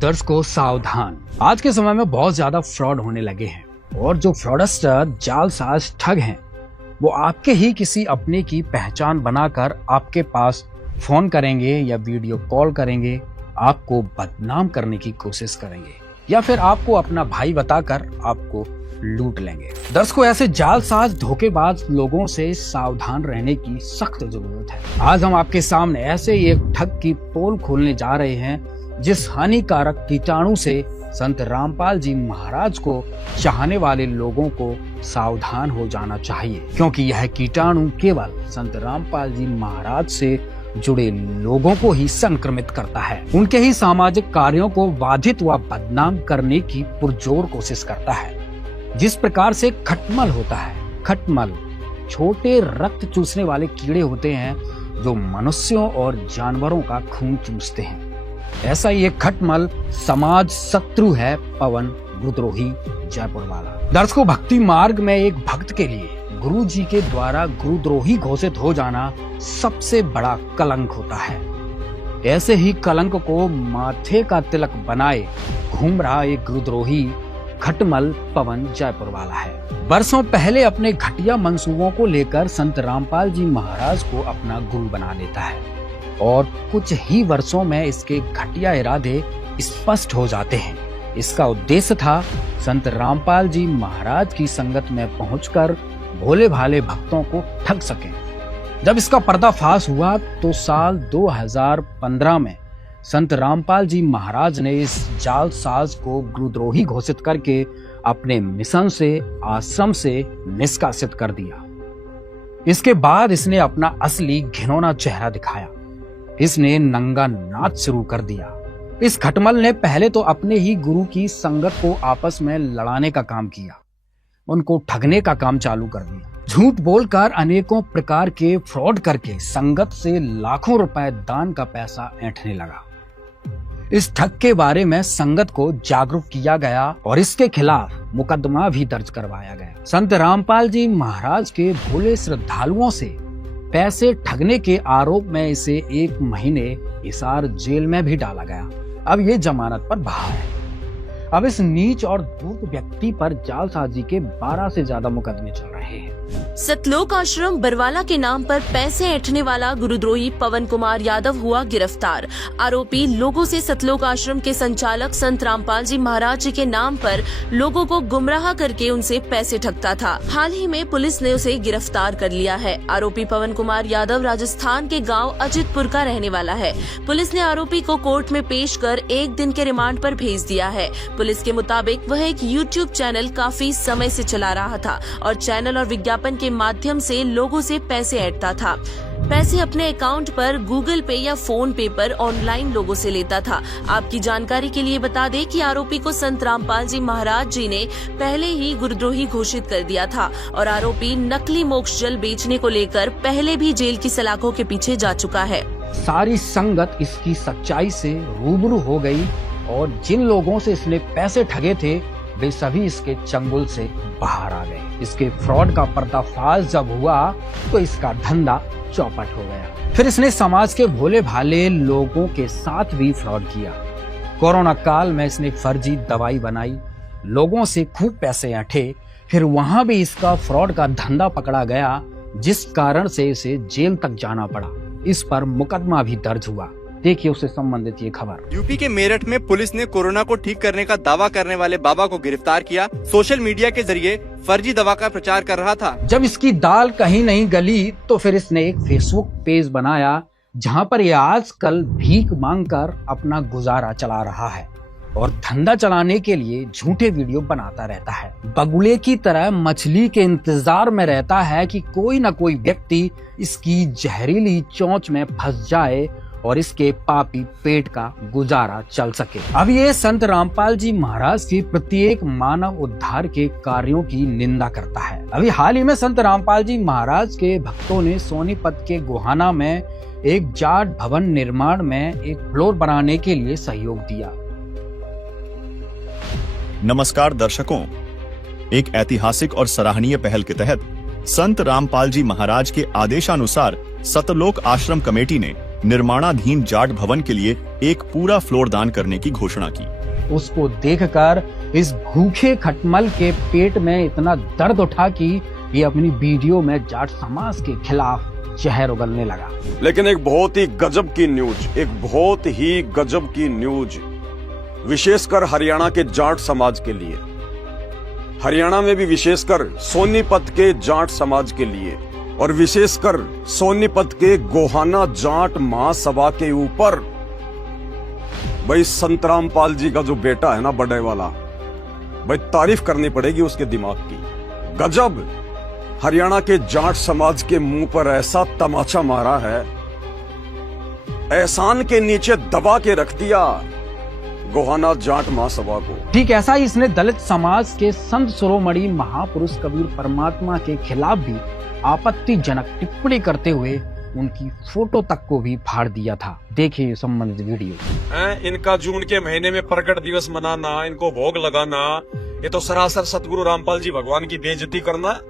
दर्शकों सावधान, आज के समय में बहुत ज्यादा फ्रॉड होने लगे हैं और जो फ्रॉडस्टर जालसाज ठग हैं वो आपके ही किसी अपने की पहचान बनाकर आपके पास फोन करेंगे या वीडियो कॉल करेंगे, आपको बदनाम करने की कोशिश करेंगे या फिर आपको अपना भाई बताकर आपको लूट लेंगे। दर्शकों ऐसे जालसाज धोखेबाज लोगों से सावधान रहने की सख्त जरूरत है। आज हम आपके सामने ऐसे ही एक ठग की पोल खोलने जा रहे हैं जिस हानिकारक कीटाणु से संत रामपाल जी महाराज को चाहने वाले लोगों को सावधान हो जाना चाहिए, क्योंकि यह कीटाणु केवल संत रामपाल जी महाराज से जुड़े लोगों को ही संक्रमित करता है। उनके ही सामाजिक कार्यों को बाधित व बदनाम करने की पुरजोर कोशिश करता है। जिस प्रकार से खटमल होता है, खटमल छोटे रक्त चूसने वाले कीड़े होते हैं जो मनुष्यों और जानवरों का खून चूसते हैं, ऐसा ही एक खटमल समाज शत्रु है पवन गुरुद्रोही जयपुर वाला। दर्शकों भक्ति मार्ग में एक भक्त के लिए गुरु जी के द्वारा गुरुद्रोही घोषित हो जाना सबसे बड़ा कलंक होता है। ऐसे ही कलंक को माथे का तिलक बनाए घूम रहा एक गुरुद्रोही खटमल पवन जयपुर वाला है। वर्षों पहले अपने घटिया मंसूबों को लेकर संत रामपाल जी महाराज को अपना गुरु बना लेता है और कुछ ही वर्षों में इसके घटिया इरादे स्पष्ट हो जाते हैं। इसका उद्देश्य था संत रामपाल जी महाराज की संगत में पहुंचकर भोले भाले भक्तों को ठग सके। जब इसका पर्दाफाश हुआ तो साल 2015 में संत रामपाल जी महाराज ने इस जालसाज को गुरुद्रोही घोषित करके अपने मिशन से आश्रम से निष्कासित कर दिया। इसके बाद इसने अपना असली घिनौना चेहरा दिखाया। इसने नंगा नाच शुरू कर दिया। इस खटमल ने पहले तो अपने ही गुरु की संगत को आपस में लड़ाने का काम किया, उनको ठगने का काम चालू कर दिया। झूठ बोलकर अनेकों प्रकार के फ्रॉड करके संगत से लाखों रुपए दान का पैसा ऐंठने लगा। इस ठग के बारे में संगत को जागरूक किया गया और इसके खिलाफ मुकदमा भी दर्ज करवाया गया। संत रामपाल जी महाराज के भोले श्रद्धालुओं से पैसे ठगने के आरोप में इसे 1 महीने हिसार जेल में भी डाला गया। अब ये जमानत पर बाहर है। अब इस नीच और धूर्त व्यक्ति पर जालसाजी के 12 से ज्यादा मुकदमे चल रहे हैं। सतलोक आश्रम बरवाला के नाम पर पैसे ऐंठने वाला गुरुद्रोही पवन कुमार यादव हुआ गिरफ्तार। आरोपी लोगों से सतलोक आश्रम के संचालक संत रामपाल जी महाराज जी के नाम पर लोगों को गुमराह करके उनसे पैसे ठगता था। हाल ही में पुलिस ने उसे गिरफ्तार कर लिया है। आरोपी पवन कुमार यादव राजस्थान के गाँव अजितपुर का रहने वाला है। पुलिस ने आरोपी को कोर्ट में पेश कर 1 दिन के रिमांड पर भेज दिया है। पुलिस के मुताबिक वह एक यूट्यूब चैनल काफी समय से चला रहा था और चैनल और विज्ञापन के माध्यम से लोगों से पैसे ऐंठता था। पैसे अपने अकाउंट पर गूगल पे या फोन पे पर ऑनलाइन लोगों से लेता था। आपकी जानकारी के लिए बता दें कि आरोपी को संत रामपाल जी महाराज जी ने पहले ही गुरुद्रोही घोषित कर दिया था और आरोपी नकली मोक्ष जल बेचने को लेकर पहले भी जेल की सलाखों के पीछे जा चुका है। सारी संगत इसकी सच्चाई से रूबरू हो गई और जिन लोगों से इसने पैसे ठगे थे वे सभी इसके चंगुल से बाहर आ गए। इसके फ्रॉड का पर्दाफाश जब हुआ तो इसका धंधा चौपट हो गया। फिर इसने समाज के भोले भाले लोगों के साथ भी फ्रॉड किया। कोरोना काल में इसने फर्जी दवाई बनाई, लोगों से खूब पैसे ऐंठे। फिर वहां भी इसका फ्रॉड का धंधा पकड़ा गया, जिस कारण से इसे जेल तक जाना पड़ा। इस पर मुकदमा भी दर्ज हुआ। देखिए उससे संबंधित ये खबर। यूपी के मेरठ में पुलिस ने कोरोना को ठीक करने का दावा करने वाले बाबा को गिरफ्तार किया। सोशल मीडिया के जरिए फर्जी दवा का प्रचार कर रहा था। जब इसकी दाल कहीं नहीं गली तो फिर इसने एक फेसबुक पेज बनाया जहां पर ये आजकल भीख मांगकर अपना गुजारा चला रहा है और धंधा चलाने के लिए झूठे वीडियो बनाता रहता है। बगुले की तरह मछली के इंतजार में रहता है कि कोई न कोई व्यक्ति इसकी जहरीली चोंच में फंस जाए और इसके पापी पेट का गुजारा चल सके। अब ये संत रामपाल जी महाराज की प्रत्येक मानव उद्धार के कार्यों की निंदा करता है। अभी हाल ही में संत रामपाल जी महाराज के भक्तों ने सोनीपत के गोहाना में एक जाट भवन निर्माण में एक फ्लोर बनाने के लिए सहयोग दिया। नमस्कार दर्शकों, एक ऐतिहासिक और सराहनीय पहल के तहत संत रामपाल जी महाराज के आदेशानुसार सतलोक आश्रम कमेटी ने निर्माणाधीन जाट भवन के लिए एक पूरा फ्लोर दान करने की घोषणा की। उसको देखकर इस भूखे खटमल के पेट में इतना दर्द उठा कि ये अपनी वीडियो में जाट समाज के खिलाफ जहर उगलने लगा। लेकिन एक बहुत ही गजब की न्यूज, विशेषकर हरियाणा के जाट समाज के लिए, हरियाणा में भी विशेषकर सोनीपत के जाट समाज के लिए, और विशेषकर सोनीपत के गोहाना जाट महासभा के ऊपर भाई संतरामपाल जी का जो बेटा है ना, बड़े वाला, भाई तारीफ करनी पड़ेगी उसके दिमाग की। गजब, हरियाणा के जाट समाज के मुंह पर ऐसा तमाचा मारा है, एहसान के नीचे दबा के रख दिया गोहाना जाट महासभा को। ठीक ऐसा ही इसने दलित समाज के संत शिरोमणि महापुरुष कबीर परमात्मा के खिलाफ भी आपत्तिजनक टिप्पणी करते हुए उनकी फोटो तक को भी फाड़ दिया था। देखिए संबंधित वीडियो। इनका जून के महीने में प्रकट दिवस मनाना, इनको भोग लगाना, ये तो सरासर सतगुरु रामपाल जी भगवान की बेइज्जती करना।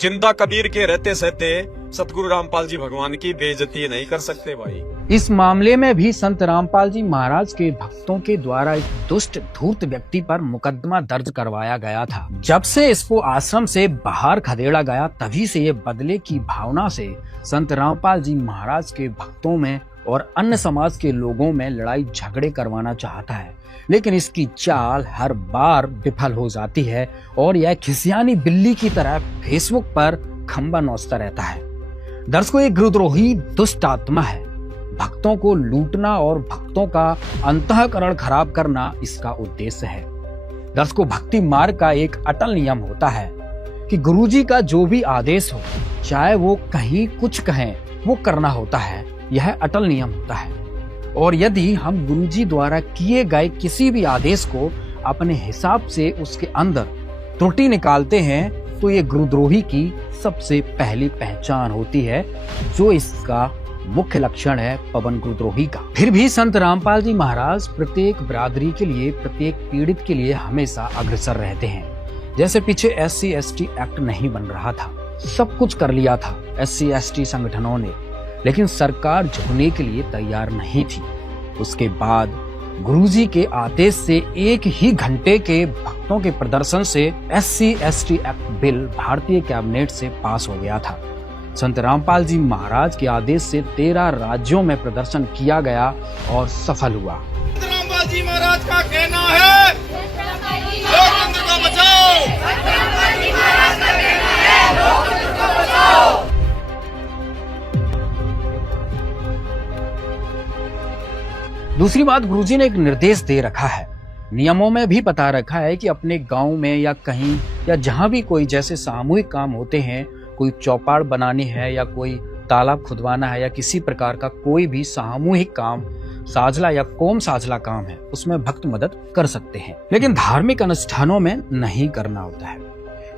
जिंदा कबीर के रहते सहते सतगुरु रामपाल जी भगवान की बेइज्जती नहीं कर सकते भाई। इस मामले में भी संत रामपाल जी महाराज के भक्तों के द्वारा एक दुष्ट धूर्त व्यक्ति पर मुकदमा दर्ज करवाया गया था। जब से इसको आश्रम से बाहर खदेड़ा गया, तभी से ये बदले की भावना से संत रामपाल जी महाराज के भक्तों में और अन्य समाज के लोगों में लड़ाई झगड़े करवाना चाहता है। लेकिन इसकी चाल हर बार विफल हो जाती है और यह खिसियानी बिल्ली की तरह फेसबुक पर खंबा नोचता रहता है। दर्शकों, एक गुरुद्रोही दुष्ट आत्मा है। भक्तों को लूटना और भक्तों का अंतःकरण खराब करना इसका उद्देश्य है। दर्शकों, भक्ति मार्ग का एक अटल नियम होता है कि गुरुजी का जो भी आदेश हो, चाहे वो कहीं कुछ कहें, वो करना होता है। यह अटल नियम होता है। और यदि हम गुरुजी द्वारा किए गए किसी भी आदेश को अपने हिसाब से उसके अंदर त्रुटि निकालते हैं, तो ये गुरुद्रोही की सबसे पहली पहचान होती है, जो इसका मुख्य लक्षण है पवन गुरुद्रोही का। फिर भी संत रामपाल जी महाराज प्रत्येक बिरादरी के लिए, प्रत्येक पीड़ित के लिए हमेशा अग्रसर रहते हैं। जैसे पीछे SC/ST एक्ट नहीं बन रहा था, सब कुछ कर लिया था SC/ST संगठनों ने, लेकिन सरकार झुकने के लिए तैयार नहीं थी। उसके बाद गुरुजी के आदेश से एक ही घंटे के भक्तों के प्रदर्शन से SC/ST एक्ट बिल भारतीय कैबिनेट से पास हो गया था। संत रामपाल जी महाराज के आदेश से 13 राज्यों में प्रदर्शन किया गया और सफल हुआ। रामपाल जी महाराज का कहना है, लोकतंत्र को बचाओ। दूसरी बात, गुरुजी ने एक निर्देश दे रखा है, नियमों में भी बता रखा है कि अपने गांव में या कहीं या जहां भी कोई जैसे सामूहिक काम होते हैं, कोई चौपाड़ बनानी है या कोई तालाब खुदवाना है या किसी प्रकार का कोई भी सामूहिक काम, साझला या कौम साझला काम है, उसमें भक्त मदद कर सकते हैं, लेकिन धार्मिक अनुष्ठानों में नहीं करना होता है।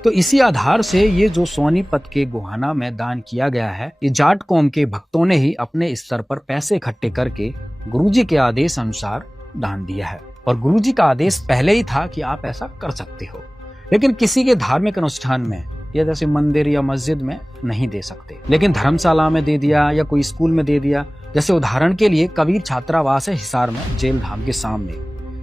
तो इसी आधार से ये जो सोनीपत के गोहाना में दान किया गया है, ये जाट कौम के भक्तों ने ही अपने स्तर पर पैसे इकट्ठे करके गुरुजी के आदेश अनुसार दान दिया है। और गुरुजी का आदेश पहले ही था कि आप ऐसा कर सकते हो, लेकिन किसी के धार्मिक अनुष्ठान में या जैसे मंदिर या मस्जिद में नहीं दे सकते, लेकिन धर्मशाला में दे दिया या कोई स्कूल में दे दिया। जैसे उदाहरण के लिए कबीर छात्रावास है हिसार में, जेल धाम के सामने।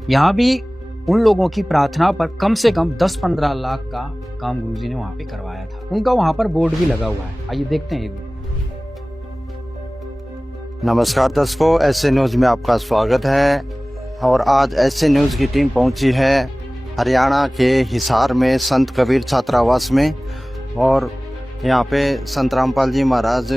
यहाँ भी उन लोगों की प्रार्थना पर कम से कम 10-15 लाख का काम गुरुजी ने वहाँ पे करवाया था। उनका वहाँ पर बोर्ड भी लगा हुआ है, आइए देखते हैं ये भी। नमस्कार दर्शकों, ऐसे न्यूज में आपका स्वागत है। और आज ऐसे न्यूज की टीम पहुंची है हरियाणा के हिसार में संत कबीर छात्रावास में। और यहाँ पे संत रामपाल जी महाराज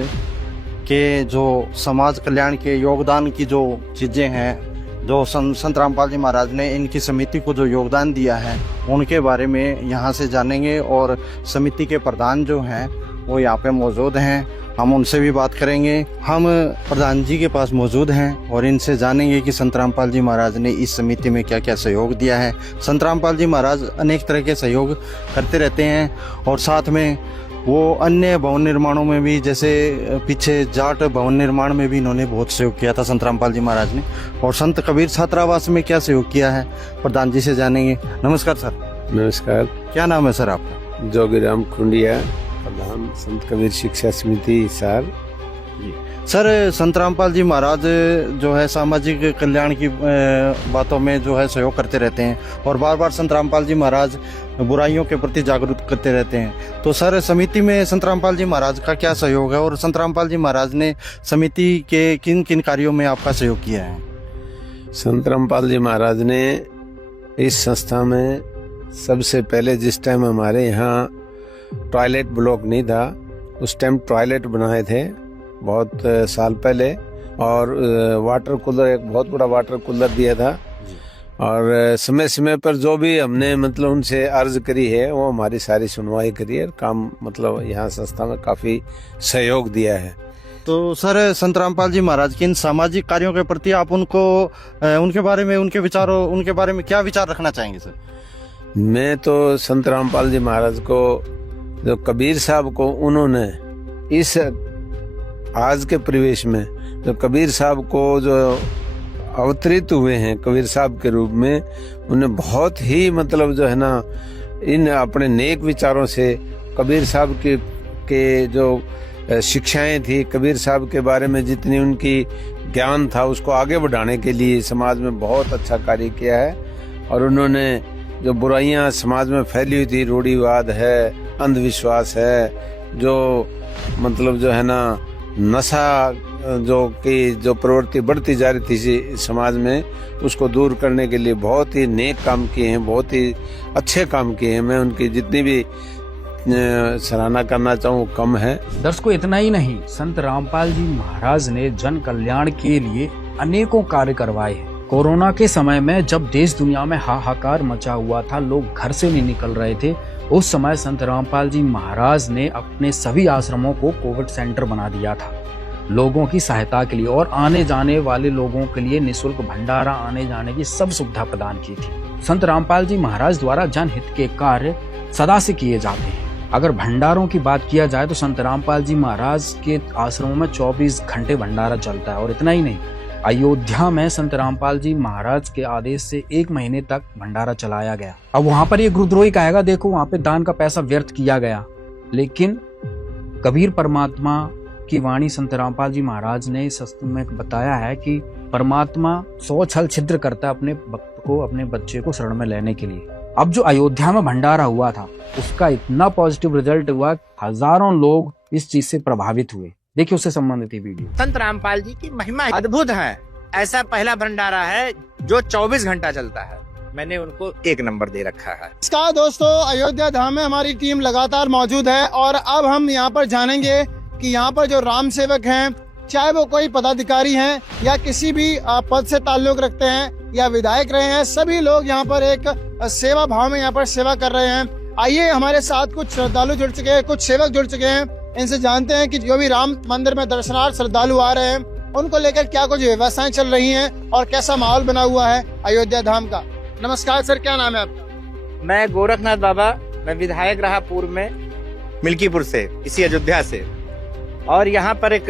के जो समाज कल्याण के योगदान की जो चीज़ें हैं, जो संत रामपाल जी महाराज ने इनकी समिति को जो योगदान दिया है, उनके बारे में यहाँ से जानेंगे। और समिति के प्रधान जो हैं वो यहाँ पे मौजूद हैं, हम उनसे भी बात करेंगे। हम प्रधान जी के पास मौजूद हैं और इनसे जानेंगे कि संत रामपाल जी महाराज ने इस समिति में क्या क्या सहयोग दिया है। संत रामपाल जी महाराज अनेक तरह के सहयोग करते रहते हैं और साथ में वो अन्य भवन निर्माणों में भी, जैसे पीछे जाट भवन निर्माण में भी इन्होंने बहुत सहयोग किया था संत रामपाल जी महाराज ने। और संत कबीर छात्रावास में क्या सहयोग किया है, प्रधान जी से जानेंगे। नमस्कार सर। नमस्कार। क्या नाम है सर आपका? जोगीराम खुंडिया, प्रधान संत कबीर शिक्षा समिति हिसार। सर संत रामपाल जी महाराज जो है सामाजिक कल्याण की बातों में जो है सहयोग करते रहते हैं और बार बार संत रामपाल जी महाराज बुराइयों के प्रति जागरूक करते रहते हैं। तो सर समिति में संत रामपाल जी महाराज का क्या सहयोग है और संत रामपाल जी महाराज ने समिति के किन किन कार्यों में आपका सहयोग किया है? संत रामपाल जी महाराज ने इस संस्था में सबसे पहले, जिस टाइम हमारे यहाँ टॉयलेट ब्लॉक नहीं था, उस टाइम टॉयलेट बनाए थे बहुत साल पहले, और वाटर कूलर, एक बहुत बड़ा वाटर कूलर दिया था। और समय समय पर जो भी हमने मतलब उनसे अर्ज करी है वो हमारी सारी सुनवाई करी है, काम मतलब यहाँ संस्था में काफ़ी सहयोग दिया है। तो सर संत रामपाल जी महाराज के इन सामाजिक कार्यों के प्रति आप उनको उनके बारे में, उनके बारे में क्या विचार रखना चाहेंगे सर? मैं तो संत रामपाल जी महाराज को, जो कबीर साहब को उन्होंने इस आज के परिवेश में, जो कबीर साहब को जो अवतरित हुए हैं कबीर साहब के रूप में, उन्हें बहुत ही मतलब जो है ना इन अपने नेक विचारों से कबीर साहब के जो शिक्षाएं थी, कबीर साहब के बारे में जितनी उनकी ज्ञान था उसको आगे बढ़ाने के लिए समाज में बहुत अच्छा कार्य किया है। और उन्होंने जो बुराइयां समाज में फैली हुई थी, रूढ़िवाद है, अंधविश्वास है, जो मतलब जो है ना नशा जो प्रवृत्ति बढ़ती जा रही थी समाज में, उसको दूर करने के लिए बहुत ही नेक काम किए हैं, बहुत ही अच्छे काम किए हैं। मैं उनकी जितनी भी सराहना करना चाहूँ कम है। दर्शकों, इतना ही नहीं, संत रामपाल जी महाराज ने जन कल्याण के लिए अनेकों कार्य करवाए हैं। कोरोना के समय में जब देश दुनिया में हाहाकार मचा हुआ था, लोग घर से नहीं निकल रहे थे, उस समय संत रामपाल जी महाराज ने अपने सभी आश्रमों को कोविड सेंटर बना दिया था लोगों की सहायता के लिए, और आने जाने वाले लोगों के लिए निःशुल्क भंडारा, आने जाने की सब सुविधा प्रदान की थी। संत रामपाल जी महाराज द्वारा जनहित के कार्य सदा से किए जाते हैं। अगर भंडारों की बात किया जाए तो संत रामपाल जी महाराज के आश्रमों में 24 घंटे भंडारा चलता है। और इतना ही नहीं, अयोध्या में संत रामपाल जी महाराज के आदेश से 1 महीने तक भंडारा चलाया गया। अब वहां पर ये गुरुद्रोही कहेगा, देखो वहां पे दान का पैसा व्यर्थ किया गया, लेकिन कबीर परमात्मा की वाणी संत रामपाल जी महाराज ने इस सत्संग में बताया है कि परमात्मा 100 छल छिद्र करता है अपने भक्त को, अपने बच्चे को शरण में लेने के लिए। अब जो अयोध्या में भंडारा हुआ था उसका इतना पॉजिटिव रिजल्ट हुआ, हजारों लोग इस चीज से प्रभावित हुए। देखिए उससे संबंधित वीडियो। संत रामपाल जी की महिमा अद्भुत है। ऐसा पहला भंडारा है जो 24 घंटा चलता है। मैंने उनको 1 नंबर दे रखा है। नमस्कार दोस्तों, अयोध्या धाम में हमारी टीम लगातार मौजूद है और अब हम यहाँ पर जानेंगे कि यहाँ पर जो राम सेवक हैं, चाहे वो कोई पदाधिकारी हैं या किसी भी पद से ताल्लुक रखते हैं या विधायक रहे हैं, सभी लोग यहाँ पर एक सेवा भाव में यहाँ पर सेवा कर रहे हैं। आइए, हमारे साथ कुछ श्रद्धालु जुड़ चुके हैं, कुछ सेवक जुड़ चुके हैं, इनसे जानते हैं कि जो भी राम मंदिर में दर्शनार्थ श्रद्धालु आ रहे हैं उनको लेकर क्या कुछ व्यवस्थाएं चल रही हैं और कैसा माहौल बना हुआ है अयोध्या धाम का। नमस्कार सर, क्या नाम है आपका? मैं गोरखनाथ बाबा, मैं विधायक रहा पूर्व में मिल्कीपुर से, इसी अयोध्या से। और यहाँ पर एक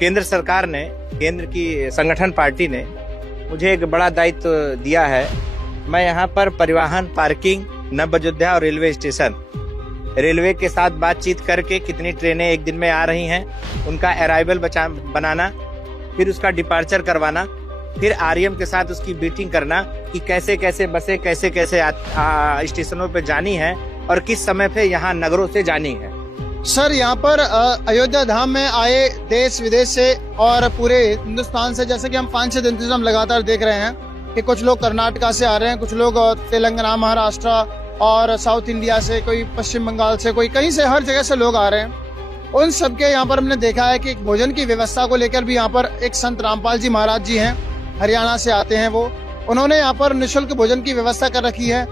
केंद्र सरकार ने, केंद्र की संगठन पार्टी ने मुझे एक बड़ा दायित्व दिया है। मैं यहाँ पर परिवहन, पार्किंग, नव अयोध्या और रेलवे स्टेशन, रेलवे के साथ बातचीत करके कितनी ट्रेनें एक दिन में आ रही हैं, उनका अराइवल बनाना, फिर उसका डिपार्चर करवाना, फिर आरएम के साथ उसकी मीटिंग करना कि कैसे कैसे बसें कैसे कैसे स्टेशनों पे जानी है और किस समय पे यहाँ नगरों से जानी है। सर, यहाँ पर अयोध्या धाम में आए देश विदेश से और पूरे हिंदुस्तान से, जैसे कि हम 5-6 दिन से हम लगातार देख रहे हैं कि कुछ लोग कर्नाटका से आ रहे हैं, कुछ लोग तेलंगाना, महाराष्ट्र और साउथ इंडिया से, कोई पश्चिम बंगाल से, कोई कहीं से, हर जगह से लोग आ रहे हैं। उन सबके यहाँ पर हमने देखा है कि भोजन की व्यवस्था को लेकर भी यहाँ पर एक संत रामपाल जी महाराज जी हैं, हरियाणा से आते हैं वो, उन्होंने यहाँ पर निःशुल्क भोजन की व्यवस्था कर रखी है।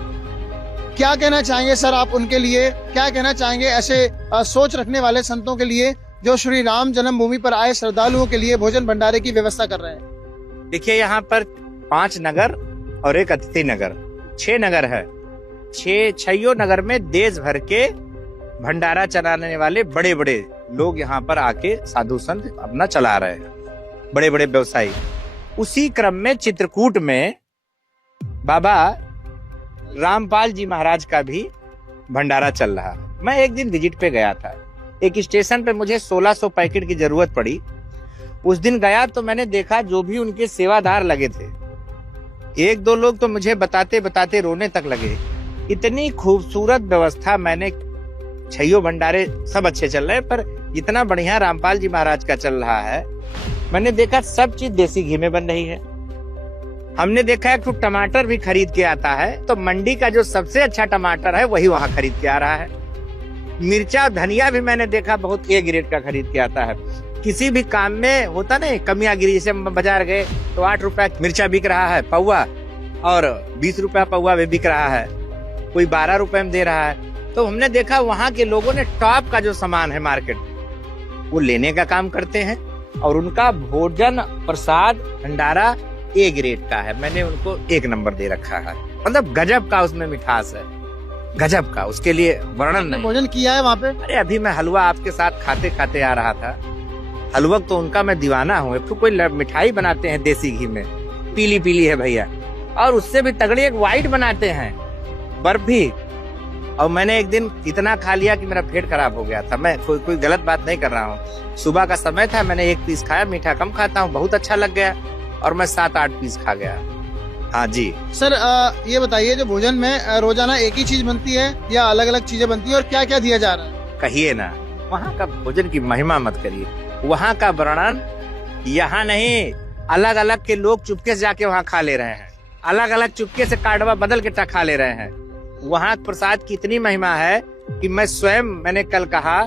क्या कहना चाहेंगे सर आप उनके लिए? क्या कहना चाहेंगे ऐसे सोच रखने वाले संतों के लिए जो श्री राम जन्मभूमि पर आए श्रद्धालुओं के लिए भोजन भंडारे की व्यवस्था कर रहे हैं? देखिए, यहाँ पर 5 नगर और एक अतिथि नगर, 6 नगर है। 6 नगर में देश भर के भंडारा चलाने वाले बड़े बड़े लोग यहाँ पर आके साधु संत अपना चला रहे हैं, बड़े बड़े व्यवसायी। उसी क्रम में चित्रकूट में बाबा रामपाल जी महाराज का भी भंडारा चल रहा है। मैं एक दिन विजिट पे गया था, एक स्टेशन पे मुझे 1600 पैकेट की जरूरत पड़ी उस दिन गया तो मैंने देखा जो भी उनके सेवादार लगे थे, एक दो लोग तो मुझे बताते बताते रोने तक लगे। इतनी खूबसूरत व्यवस्था मैंने, छैयो भंडारे सब अच्छे चल रहे हैं, पर जितना बढ़िया रामपाल जी महाराज का चल रहा है, मैंने देखा सब चीज देसी घी में बन रही है। हमने देखा एक टमाटर भी खरीद के आता है तो मंडी का जो सबसे अच्छा टमाटर है वही वहां खरीद के आ रहा है। मिर्चा धनिया भी मैंने देखा बहुत ए ग्रेड का खरीद के आता है। किसी भी काम में होता नहीं कमियां गिरी, जैसे बाजार गए तो 8 रुपया मिर्चा बिक रहा है पौवा और 20 रुपया पौवा भी बिक रहा है, कोई 12 रुपए में दे रहा है। तो हमने देखा वहाँ के लोगों ने टॉप का जो सामान है मार्केट वो लेने का काम करते हैं और उनका भोजन प्रसाद भंडारा ए ग्रेड का है। मैंने उनको 1 नंबर दे रखा है, मतलब गजब का उसमें मिठास है, गजब का, उसके लिए वर्णन नहीं। भोजन किया है वहाँ पे? अरे अभी मैं हलवा आपके साथ खाते खाते आ रहा था। हलवा तो उनका मैं दीवाना हूँ। तो कोई मिठाई बनाते हैं देसी घी में, पीली पीली है भैया, और उससे भी तगड़ी एक व्हाइट बनाते हैं बर्फी। और मैंने एक दिन इतना खा लिया कि मेरा पेट खराब हो गया था। मैं कोई गलत बात नहीं कर रहा हूँ। सुबह का समय था, मैंने 1 पीस खाया, मीठा कम खाता हूँ, बहुत अच्छा लग गया और मैं 7-8 पीस खा गया। हाँ जी सर, ये बताइए जो भोजन में रोजाना एक ही चीज बनती है या अलग अलग चीजें बनती है और क्या क्या दिया जा रहा है? कहिए ना, वहाँ का भोजन की महिमा मत करिए, वहाँ का वर्णन यहाँ नहीं। अलग अलग के लोग चुपके से जाके वहाँ खा ले रहे हैं, अलग अलग चुपके से कार्डवा बदल के खा ले रहे हैं। वहाँ प्रसाद की इतनी महिमा है कि मैं स्वयं, मैंने कल कहा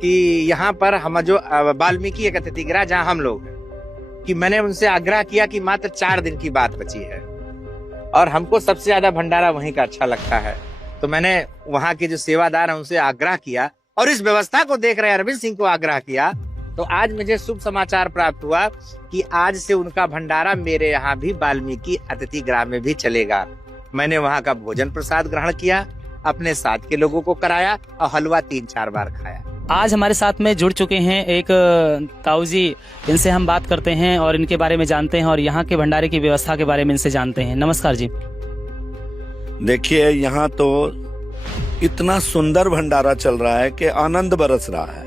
कि यहाँ पर हम जो वाल्मीकि एक अतिथि गृह जहाँ हम लोग हैं, कि मैंने उनसे आग्रह किया कि मात्र 4 दिन की बात बची है और हमको सबसे ज्यादा भंडारा वहीं का अच्छा लगता है। तो मैंने वहाँ के जो सेवादार हैं उनसे आग्रह किया और इस व्यवस्था को देख रहे अरविंद सिंह को आग्रह किया। तो आज मुझे शुभ समाचार प्राप्त हुआ कि आज से उनका भंडारा मेरे यहाँ भी वाल्मीकि अतिथि गृह में भी चलेगा। मैंने वहाँ का भोजन प्रसाद ग्रहण किया, अपने साथ के लोगों को कराया और हलवा 3-4 बार खाया। आज हमारे साथ में जुड़ चुके हैं एक ताऊ जी, इनसे हम बात करते हैं और इनके बारे में जानते हैं और यहाँ के भंडारे की व्यवस्था के बारे में इनसे जानते हैं। नमस्कार जी। देखिए, यहाँ तो इतना सुंदर भंडारा चल रहा है कि आनंद बरस रहा है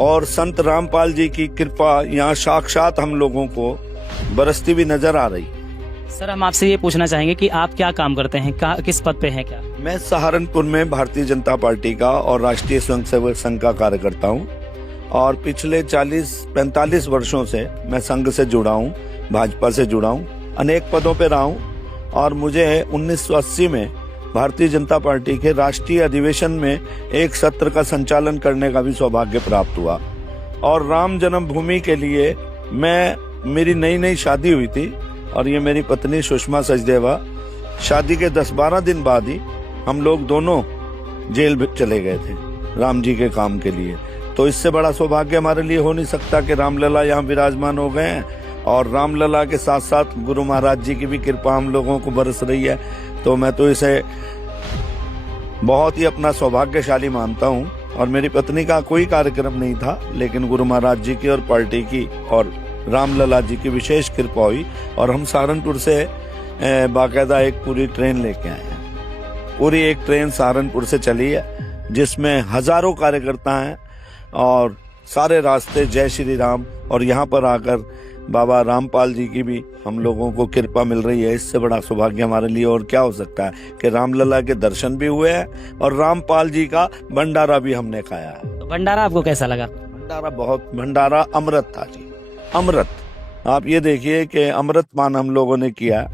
और संत रामपाल जी की कृपा यहाँ साक्षात हम लोगों को बरसती भी नजर आ रही है। सर, हम आपसे ये पूछना चाहेंगे कि आप क्या काम करते हैं, किस पद पे हैं क्या? मैं सहारनपुर में भारतीय जनता पार्टी का और राष्ट्रीय स्वयंसेवक संघ का कार्यकर्ता हूँ और पिछले 40-45 वर्षों से मैं संघ से जुड़ा हूँ, भाजपा से जुड़ा हूँ, अनेक पदों पे रहा हूँ और मुझे 1980 में भारतीय जनता पार्टी के राष्ट्रीय अधिवेशन में एक सत्र का संचालन करने का भी सौभाग्य प्राप्त हुआ। और राम जन्मभूमि के लिए मेरी नई शादी हुई थी और ये मेरी पत्नी सुषमा सचदेवा, शादी के 10-12 दिन बाद ही हम लोग दोनों जेल में चले गए थे राम जी के काम के लिए। तो इससे बड़ा सौभाग्य हमारे लिए हो नहीं सकता कि रामलला यहाँ विराजमान हो गए हैं और रामलला के साथ साथ गुरु महाराज जी की भी कृपा हम लोगों को बरस रही है। तो मैं तो इसे बहुत ही अपना सौभाग्यशाली मानता हूँ। और मेरी पत्नी का कोई कार्यक्रम नहीं था, लेकिन गुरु महाराज जी की और पार्टी की और रामलला जी की विशेष कृपा हुई और हम सहारनपुर से बाकायदा एक पूरी ट्रेन लेके आए हैं। पूरी एक ट्रेन सहारनपुर से चली है जिसमें हजारों कार्यकर्ता हैं और सारे रास्ते जय श्री राम। और यहाँ पर आकर बाबा रामपाल जी की भी हम लोगों को कृपा मिल रही है। इससे बड़ा सौभाग्य हमारे लिए और क्या हो सकता है कि रामलला के दर्शन भी हुए हैं और रामपाल जी का भंडारा भी हमने खाया है। तो भंडारा आपको कैसा लगा? भंडारा अमृत था जी, अमृत। आप ये देखिए कि अमृत पान हम लोगों ने किया,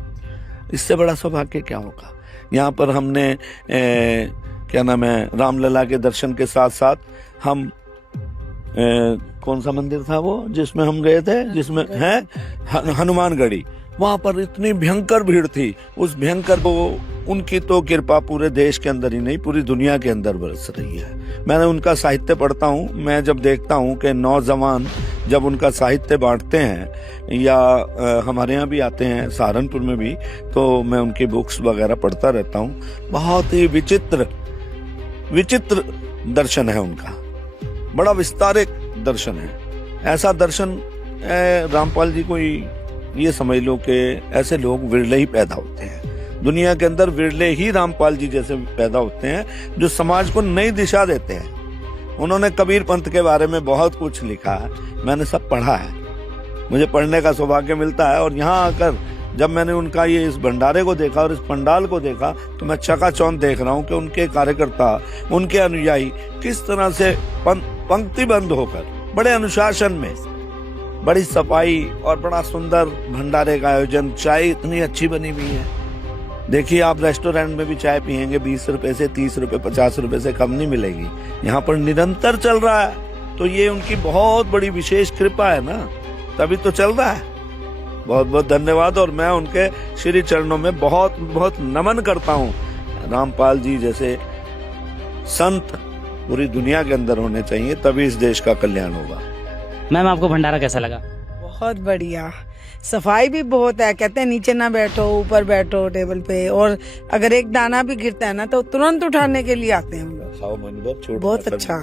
इससे बड़ा सौभाग्य क्या होगा। यहाँ पर हमने क्या नाम है, रामलला के दर्शन के साथ साथ हम कौन सा मंदिर था वो जिसमें हम गए थे, जिसमें है हनुमानगढ़ी, वहां पर इतनी भयंकर भीड़ थी। उस भयंकर को उनकी तो कृपा पूरे देश के अंदर ही नहीं पूरी दुनिया के अंदर बरस रही है। मैंने उनका साहित्य पढ़ता हूँ, मैं जब देखता हूँ कि नौजवान जब उनका साहित्य बांटते हैं या हमारे यहाँ भी आते हैं सहारनपुर में भी, तो मैं उनकी बुक्स वगैरह पढ़ता रहता हूँ। बहुत ही विचित्र दर्शन है उनका, बड़ा विस्तारित दर्शन है। ऐसा दर्शन रामपाल जी को ये समझ लो कि ऐसे लोग विरले ही पैदा होते हैं दुनिया के अंदर, विरले ही रामपाल जी जैसे पैदा होते हैं जो समाज को नई दिशा देते हैं। उन्होंने कबीर पंथ के बारे में बहुत कुछ लिखा है, मैंने सब पढ़ा है मुझे पढ़ने का सौभाग्य मिलता है। और यहाँ आकर जब मैंने उनका ये इस भंडारे को देखा और इस पंडाल को देखा तो मैं चकाचौंध देख रहा हूँ कि उनके कार्यकर्ता, उनके अनुयायी किस तरह से पंक्तिबद्ध होकर बड़े अनुशासन में, बड़ी सफाई और बड़ा सुंदर भंडारे का आयोजन, चाय इतनी अच्छी बनी हुई है। देखिए आप रेस्टोरेंट में भी चाय पियेंगे 20 रुपए से 30 रुपए 50 रुपए से कम नहीं मिलेगी, यहाँ पर निरंतर चल रहा है। तो ये उनकी बहुत बड़ी विशेष कृपा है ना, तभी तो चल रहा है। बहुत बहुत धन्यवाद। और मैं उनके श्री चरणों में बहुत बहुत नमन करता हूँ। रामपाल जी जैसे संत पूरी दुनिया के अंदर होने चाहिए, तभी इस देश का कल्याण होगा। मैम आपको भंडारा कैसा लगा? बहुत बढ़िया, सफाई भी बहुत है। कहते हैं नीचे ना बैठो, ऊपर बैठो टेबल पे, और अगर एक दाना भी गिरता है ना तो तुरंत उठाने के लिए आते हैं हम लोग। बहुत अच्छा,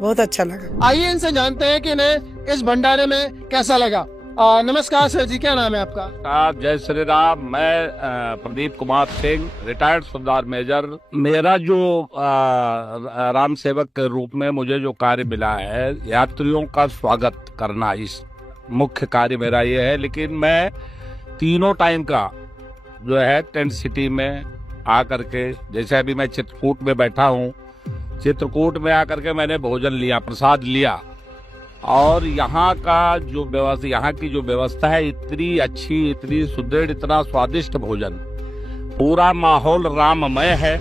बहुत अच्छा लगा। आइए इनसे जानते हैं कि इन्हें इस भंडारे में कैसा लगा। नमस्कार सर जी, क्या नाम है आपका? जय श्री राम। मैं प्रदीप कुमार सिंह, रिटायर्ड सुबेदार मेजर। मेरा जो राम सेवक के रूप में मुझे जो कार्य मिला है, यात्रियों का स्वागत करना, इस मुख्य कार्य मेरा ये है। लेकिन मैं तीनों टाइम का जो है टेंट सिटी में आकर के, जैसे अभी मैं चित्रकूट में बैठा हूँ, चित्रकूट में आकर के मैंने भोजन लिया, प्रसाद लिया। और यहाँ का जो व्यवस्था, यहाँ की जो व्यवस्था है इतनी अच्छी, इतनी सुदृढ़, इतना स्वादिष्ट भोजन, पूरा माहौल राममय है।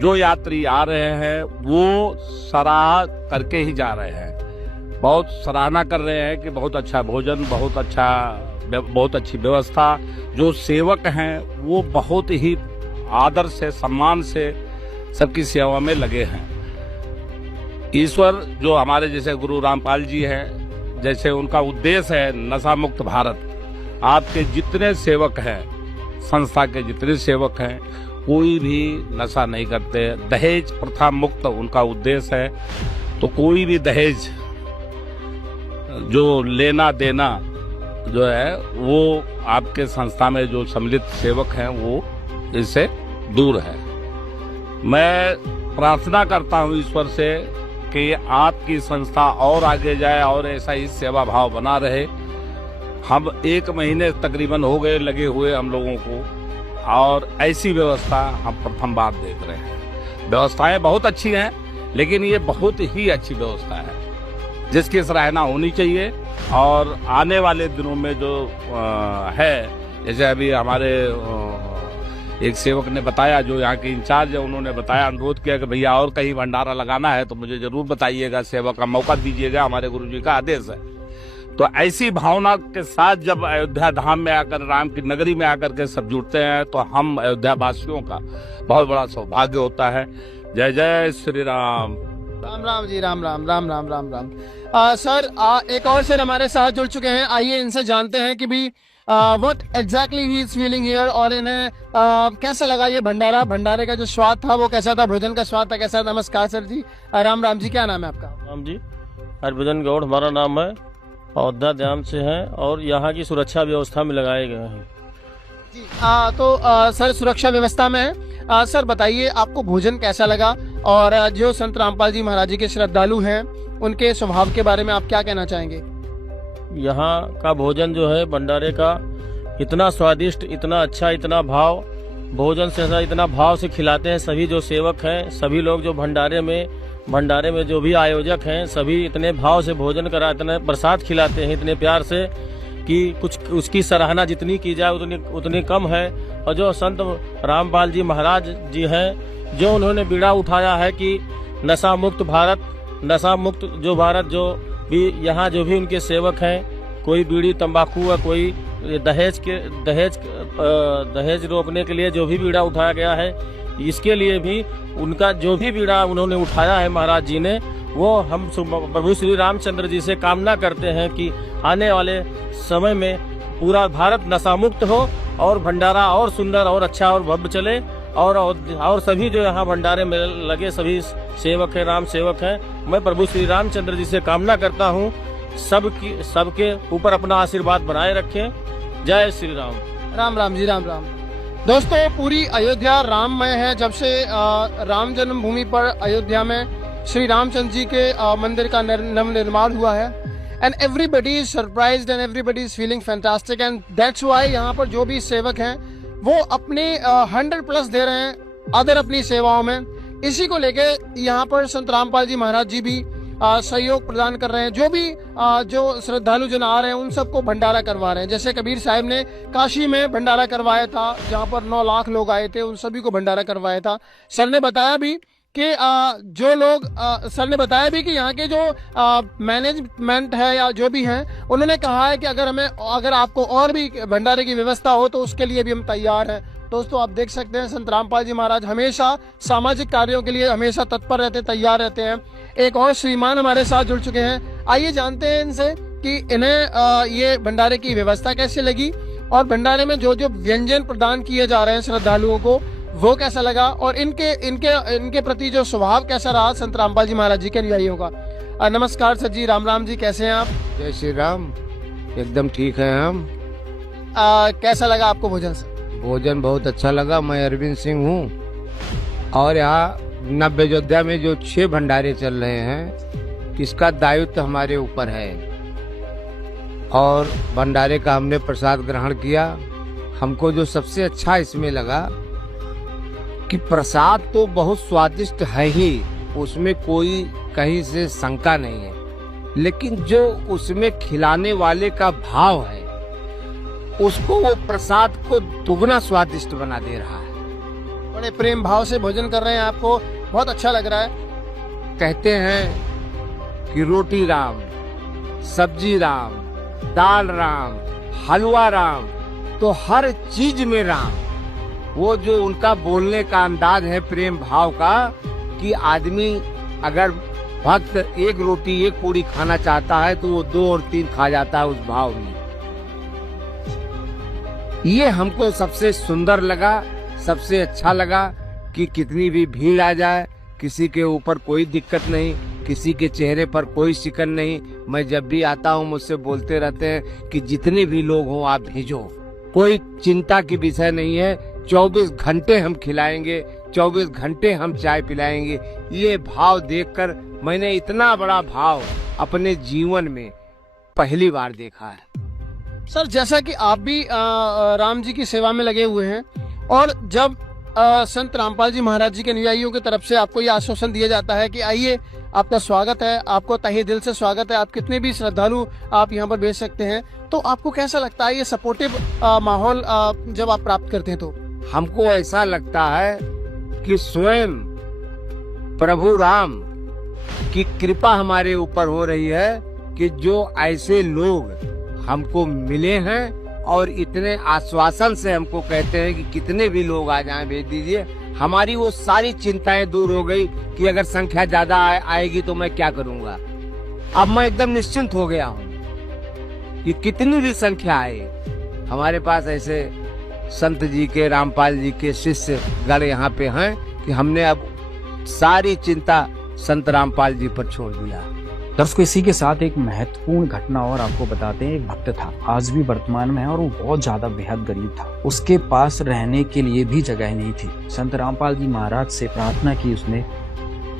जो यात्री आ रहे हैं वो सराह करके ही जा रहे हैं, बहुत सराहना कर रहे हैं कि बहुत अच्छा भोजन, बहुत अच्छी व्यवस्था। जो सेवक हैं वो बहुत ही आदर से, सम्मान से सबकी सेवा में लगे हैं। ईश्वर जो हमारे जैसे गुरु रामपाल जी हैं, जैसे उनका उद्देश्य है नशा मुक्त भारत। आपके जितने सेवक हैं, संस्था के जितने सेवक हैं, कोई भी नशा नहीं करते। दहेज प्रथा मुक्त उनका उद्देश्य है। तो कोई भी दहेज जो लेना देना जो है वो आपके संस्था में जो सम्मिलित सेवक हैं वो इससे दूर है। मैं प्रार्थना करता हूँ ईश्वर से कि आपकी संस्था और आगे जाए और ऐसा ही सेवा भाव बना रहे। हम 1 महीने तकरीबन हो गए लगे हुए हम लोगों को, और ऐसी व्यवस्था हम प्रथम बार देख रहे हैं। व्यवस्थाएं बहुत अच्छी हैं, लेकिन ये बहुत ही अच्छी व्यवस्था है जिसकी सराहना होनी चाहिए। और आने वाले दिनों में जो है, जैसे अभी हमारे एक सेवक ने बताया, जो यहाँ के इंचार्ज है, उन्होंने बताया, अनुरोध किया कि भैया और कहीं भंडारा लगाना है तो मुझे जरूर बताइएगा, सेवा का मौका दीजिएगा, हमारे गुरुजी का आदेश है। तो ऐसी भावना के साथ जब अयोध्या धाम में आकर, राम की नगरी में आकर के सब जुड़ते हैं, तो हम अयोध्या वासियों का बहुत बड़ा सौभाग्य होता है। जय जय श्री राम। राम राम जी, राम राम राम राम राम राम। सर एक और सर हमारे साथ जुड़ चुके हैं, आइए इनसे जानते हैं कि भी what exactly he is feeling here, और इन्हें कैसा लगा ये भंडारा, भंडारे का जो स्वाद था वो कैसा था, भोजन का स्वाद था कैसा। नमस्कार सर जी। राम राम जी, क्या नाम है आपका? राम जी, हरभजन गौड़ हमारा नाम है, अयोध्या धाम से हैं और यहाँ की सुरक्षा व्यवस्था में लगाए गए हैं। तो सर सुरक्षा व्यवस्था में है। सर बताइए आपको भोजन कैसा लगा, और जो संत रामपाल जी महाराज जी के श्रद्धालु हैं उनके स्वभाव के बारे में आप क्या कहना चाहेंगे? यहाँ का भोजन जो है भंडारे का इतना स्वादिष्ट, इतना अच्छा, इतना भाव, भोजन से इतना भाव से खिलाते हैं सभी जो सेवक हैं, सभी लोग जो भंडारे में जो भी आयोजक हैं, सभी इतने भाव से भोजन करा, इतने प्रसाद खिलाते हैं इतने प्यार से कि कुछ उसकी सराहना जितनी की जाए उतनी कम है। और जो संत रामपाल जी महाराज जी हैं, जो उन्होंने बीड़ा उठाया है कि नशा मुक्त भारत, नशा मुक्त जो भारत, जो भी यहाँ जो भी उनके सेवक हैं, कोई बीड़ी तंबाकू या कोई दहेज रोकने के लिए जो भी बीड़ा उठाया गया है, इसके लिए भी उनका जो भी बीड़ा उन्होंने उठाया है महाराज जी ने, वो हम प्रभु श्री रामचंद्र जी से कामना करते हैं कि आने वाले समय में पूरा भारत नशा मुक्त हो और भंडारा और सुंदर और अच्छा और भव्य चले। और सभी जो यहाँ भंडारे में लगे सभी सेवक हैं, राम सेवक हैं, मैं प्रभु श्री रामचंद्र जी से कामना करता हूँ सबके ऊपर अपना आशीर्वाद बनाए रखें। जय श्री राम। राम राम जी, राम राम। दोस्तों पूरी अयोध्या राममय है। जब से राम जन्मभूमि पर अयोध्या में श्री रामचंद्र जी के मंदिर का नव निर्माण हुआ है, and everybody is surprised and everybody is feeling fantastic and that's why यहाँ पर जो भी सेवक हैं वो अपने 100+ दे रहे हैं अदर अपनी सेवाओं में। इसी को लेके यहाँ पर संत रामपाल जी महाराज जी भी सहयोग प्रदान कर रहे हैं। जो भी जो श्रद्धालु जन आ रहे हैं उन सबको भंडारा करवा रहे हैं। जैसे कबीर साहब ने काशी में भंडारा करवाया था जहाँ पर 9 लाख लोग आए थे, उन सभी को भंडारा करवाया था। सर ने बताया भी कि जो लोग सर ने बताया भी कि यहाँ के जो मैनेजमेंट है या जो भी हैं उन्होंने कहा है कि अगर आपको और भी भंडारे की व्यवस्था हो तो उसके लिए भी हम तैयार हैं। दोस्तों आप देख सकते हैं संत रामपाल जी महाराज हमेशा सामाजिक कार्यों के लिए हमेशा तत्पर रहते, तैयार रहते हैं। एक और श्रीमान हमारे साथ जुड़ चुके हैं, आइए जानते हैं इनसे कि इन्हें ये भंडारे की व्यवस्था कैसे लगी और भंडारे में जो जो व्यंजन प्रदान किए जा रहे हैं श्रद्धालुओं को वो कैसा लगा और इनके प्रति जो स्वभाव कैसा रहा संत रामपाल जी महाराज जी के अनुयायियों का। नमस्कार सर जी, राम राम जी, कैसे हैं आप? जय श्री राम, एकदम ठीक है हम। कैसा लगा आपको भोजन से? भोजन बहुत अच्छा लगा। मैं अरविंद सिंह हूँ और यहाँ नव अयोध्या में जो 6 भंडारे चल रहे हैं इसका दायित्व हमारे ऊपर है और भंडारे का हमने प्रसाद ग्रहण किया। हमको जो सबसे अच्छा इसमें लगा कि प्रसाद तो बहुत स्वादिष्ट है ही, उसमें कोई कहीं से शंका नहीं है, लेकिन जो उसमें खिलाने वाले का भाव है उसको वो प्रसाद को दुगना स्वादिष्ट बना दे रहा है। बड़े प्रेम भाव से भोजन कर रहे हैं, आपको बहुत अच्छा लग रहा है। कहते हैं कि रोटी राम, सब्जी राम, दाल राम, हलवा राम, तो हर चीज में राम। वो जो उनका बोलने का अंदाज है प्रेम भाव का कि आदमी अगर भक्त 1 रोटी 1 पूड़ी खाना चाहता है तो वो 2 और 3 खा जाता है उस भाव में। ये हमको सबसे सुंदर लगा, सबसे अच्छा लगा कि कितनी भी भीड़ आ जाए किसी के ऊपर कोई दिक्कत नहीं, किसी के चेहरे पर कोई शिकन नहीं। मैं जब भी आता हूँ मुझसे बोलते रहते हैं कि जितने भी लोग हों आप भेजो, कोई चिंता की विषय नहीं है। 24 घंटे हम खिलाएंगे, 24 घंटे हम चाय पिलाएंगे। ये भाव देखकर मैंने इतना बड़ा भाव अपने जीवन में पहली बार देखा है। सर जैसा कि आप भी राम जी की सेवा में लगे हुए हैं और जब संत रामपाल जी महाराज जी के अनुयायियों की तरफ से आपको ये आश्वासन दिया जाता है कि आइए आपका स्वागत है, आपको तहे दिल से स्वागत है, आप कितने भी श्रद्धालु आप यहाँ पर भेज सकते हैं, तो आपको कैसा लगता है ये सपोर्टिव माहौल जब आप प्राप्त करते हैं? तो हमको ऐसा लगता है कि स्वयं प्रभु राम की कृपा हमारे ऊपर हो रही है कि जो ऐसे लोग हमको मिले हैं और इतने आश्वासन से हमको कहते हैं कि कितने भी लोग आ जाएं भेज दीजिए। हमारी वो सारी चिंताएं दूर हो गई कि अगर संख्या ज्यादा आएगी तो मैं क्या करूंगा। अब मैं एकदम निश्चिंत हो गया हूँ कि कितनी भी संख्या आए, हमारे पास ऐसे संत जी के, रामपाल जी के शिष्य गण यहाँ पे हैं कि हमने अब सारी चिंता संत रामपाल जी पर छोड़ दिया। दर्शकों इसी के साथ एक महत्वपूर्ण घटना और आपको बताते हैं। एक भक्त था, आज भी वर्तमान में है और वो बहुत ज्यादा बेहद गरीब था। उसके पास रहने के लिए भी जगह नहीं थी। संत रामपाल जी महाराज से प्रार्थना की उसने,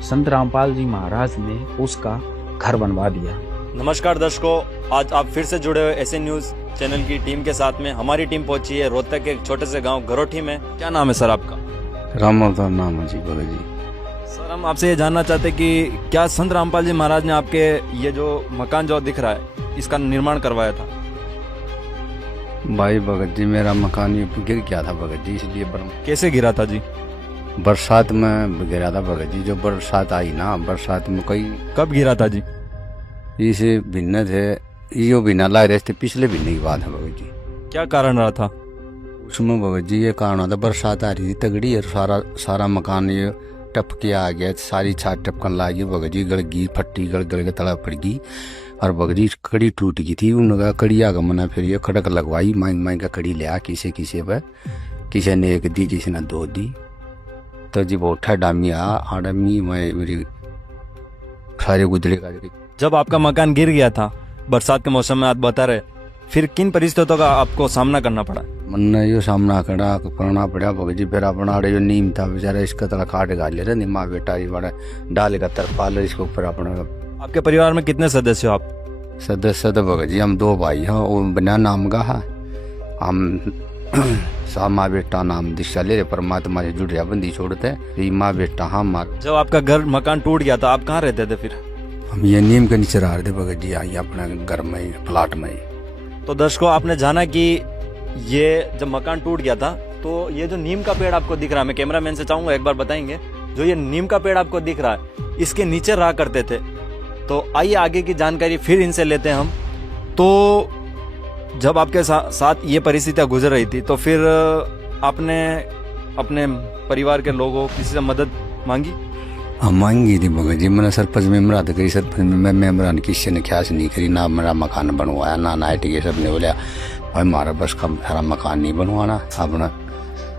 संत रामपाल जी महाराज ने उसका घर बनवा दिया। नमस्कार दर्शकों, आज आप फिर से जुड़े हुए एसएन न्यूज चैनल की टीम के साथ में। हमारी टीम पहुंची है रोहतक के एक छोटे से गांव घरोठी में। क्या नाम है सर आपका? राम अवतार नाम है जी, बोलो जी। सर हम आपसे ये जानना चाहते कि क्या संत रामपाल जी महाराज ने आपके ये जो मकान जो दिख रहा है इसका निर्माण करवाया था? भाई भगत जी मेरा मकान ये गिर गया था भगत जी, इसलिए कैसे गिरा था जी? बरसात में गिरा था भगत जी। जो बरसात आई ना, बरसात में कोई। कब गिरा था जी? इसे भिन्न थे, यो भिन्न लाए रहे थे, पिछले भिन्न की बात है भगत जी। क्या कारण रहा था उसमें भगत जी? ये कारण था बरसात आ रही थी तगड़ी और सारा मकान ये टपके आ गया, सारी छात टपकन लगी भगत जी। गड़गी फट्टी गड़ के तड़ा पड़ गई और भगत जी कड़ी टूट गई थी। उनका कड़िया का मना फिर ये खड़क लगवाई, मांग का कड़ी लिया किसे पे, किसी ने 1 दी, किसी ने 2 दी। तो जी बहुत डामी आडमी मैं मेरी सारे गुजरे का। जब आपका मकान गिर गया था बरसात के मौसम में, आप बता रहे, फिर किन परिस्थितियों का आपको सामना करना पड़ा? मन यो सामना करना पड़ा भगत जी। फिर अपना जो नीम था बेचारा इसका तला काट गा ले रहे, माँ बेटा ये बड़ा डाल का तरपाल इसके ऊपर अपना। आपके परिवार में कितने सदस्य हो आप? सदस्य तो भगत जी हम 2 भाई हैं, वो बिना नाम का है। हम साहब माँ बेटा नाम दिशा ले परमात्मा से जुड़ बंदी छोड़ते माँ बेटा हम। जब आपका घर मकान टूट गया था आप कहाँ रहते थे फिर? हम ये नीम के नीचे रह रहे थे भगत जी, आई अपने घर में प्लाट में। तो दर्शकों आपने जाना कि ये जब मकान टूट गया था तो ये जो नीम का पेड़ आपको दिख रहा है, मैं कैमरामैन से चाहूंगा एक बार बताएंगे, जो ये नीम का पेड़ आपको दिख रहा है इसके नीचे रहा करते थे। तो आइए आगे की जानकारी फिर इनसे लेते हैं हम। तो जब आपके साथ ये परिस्थितियां गुजर रही थी तो फिर आपने अपने परिवार के लोगों किसी से मदद मांगी? हाँ मांगी थी भगत जी, मैंने सरपंच मेमरा तो करी, सरपंच में मेमरा ने किसी ने ख्यास नहीं करी, ना मेरा मकान बनवाया ना नाइटी के। सब ने बोला भाई हमारा बस का थारा मकान नहीं बनवाना, अपना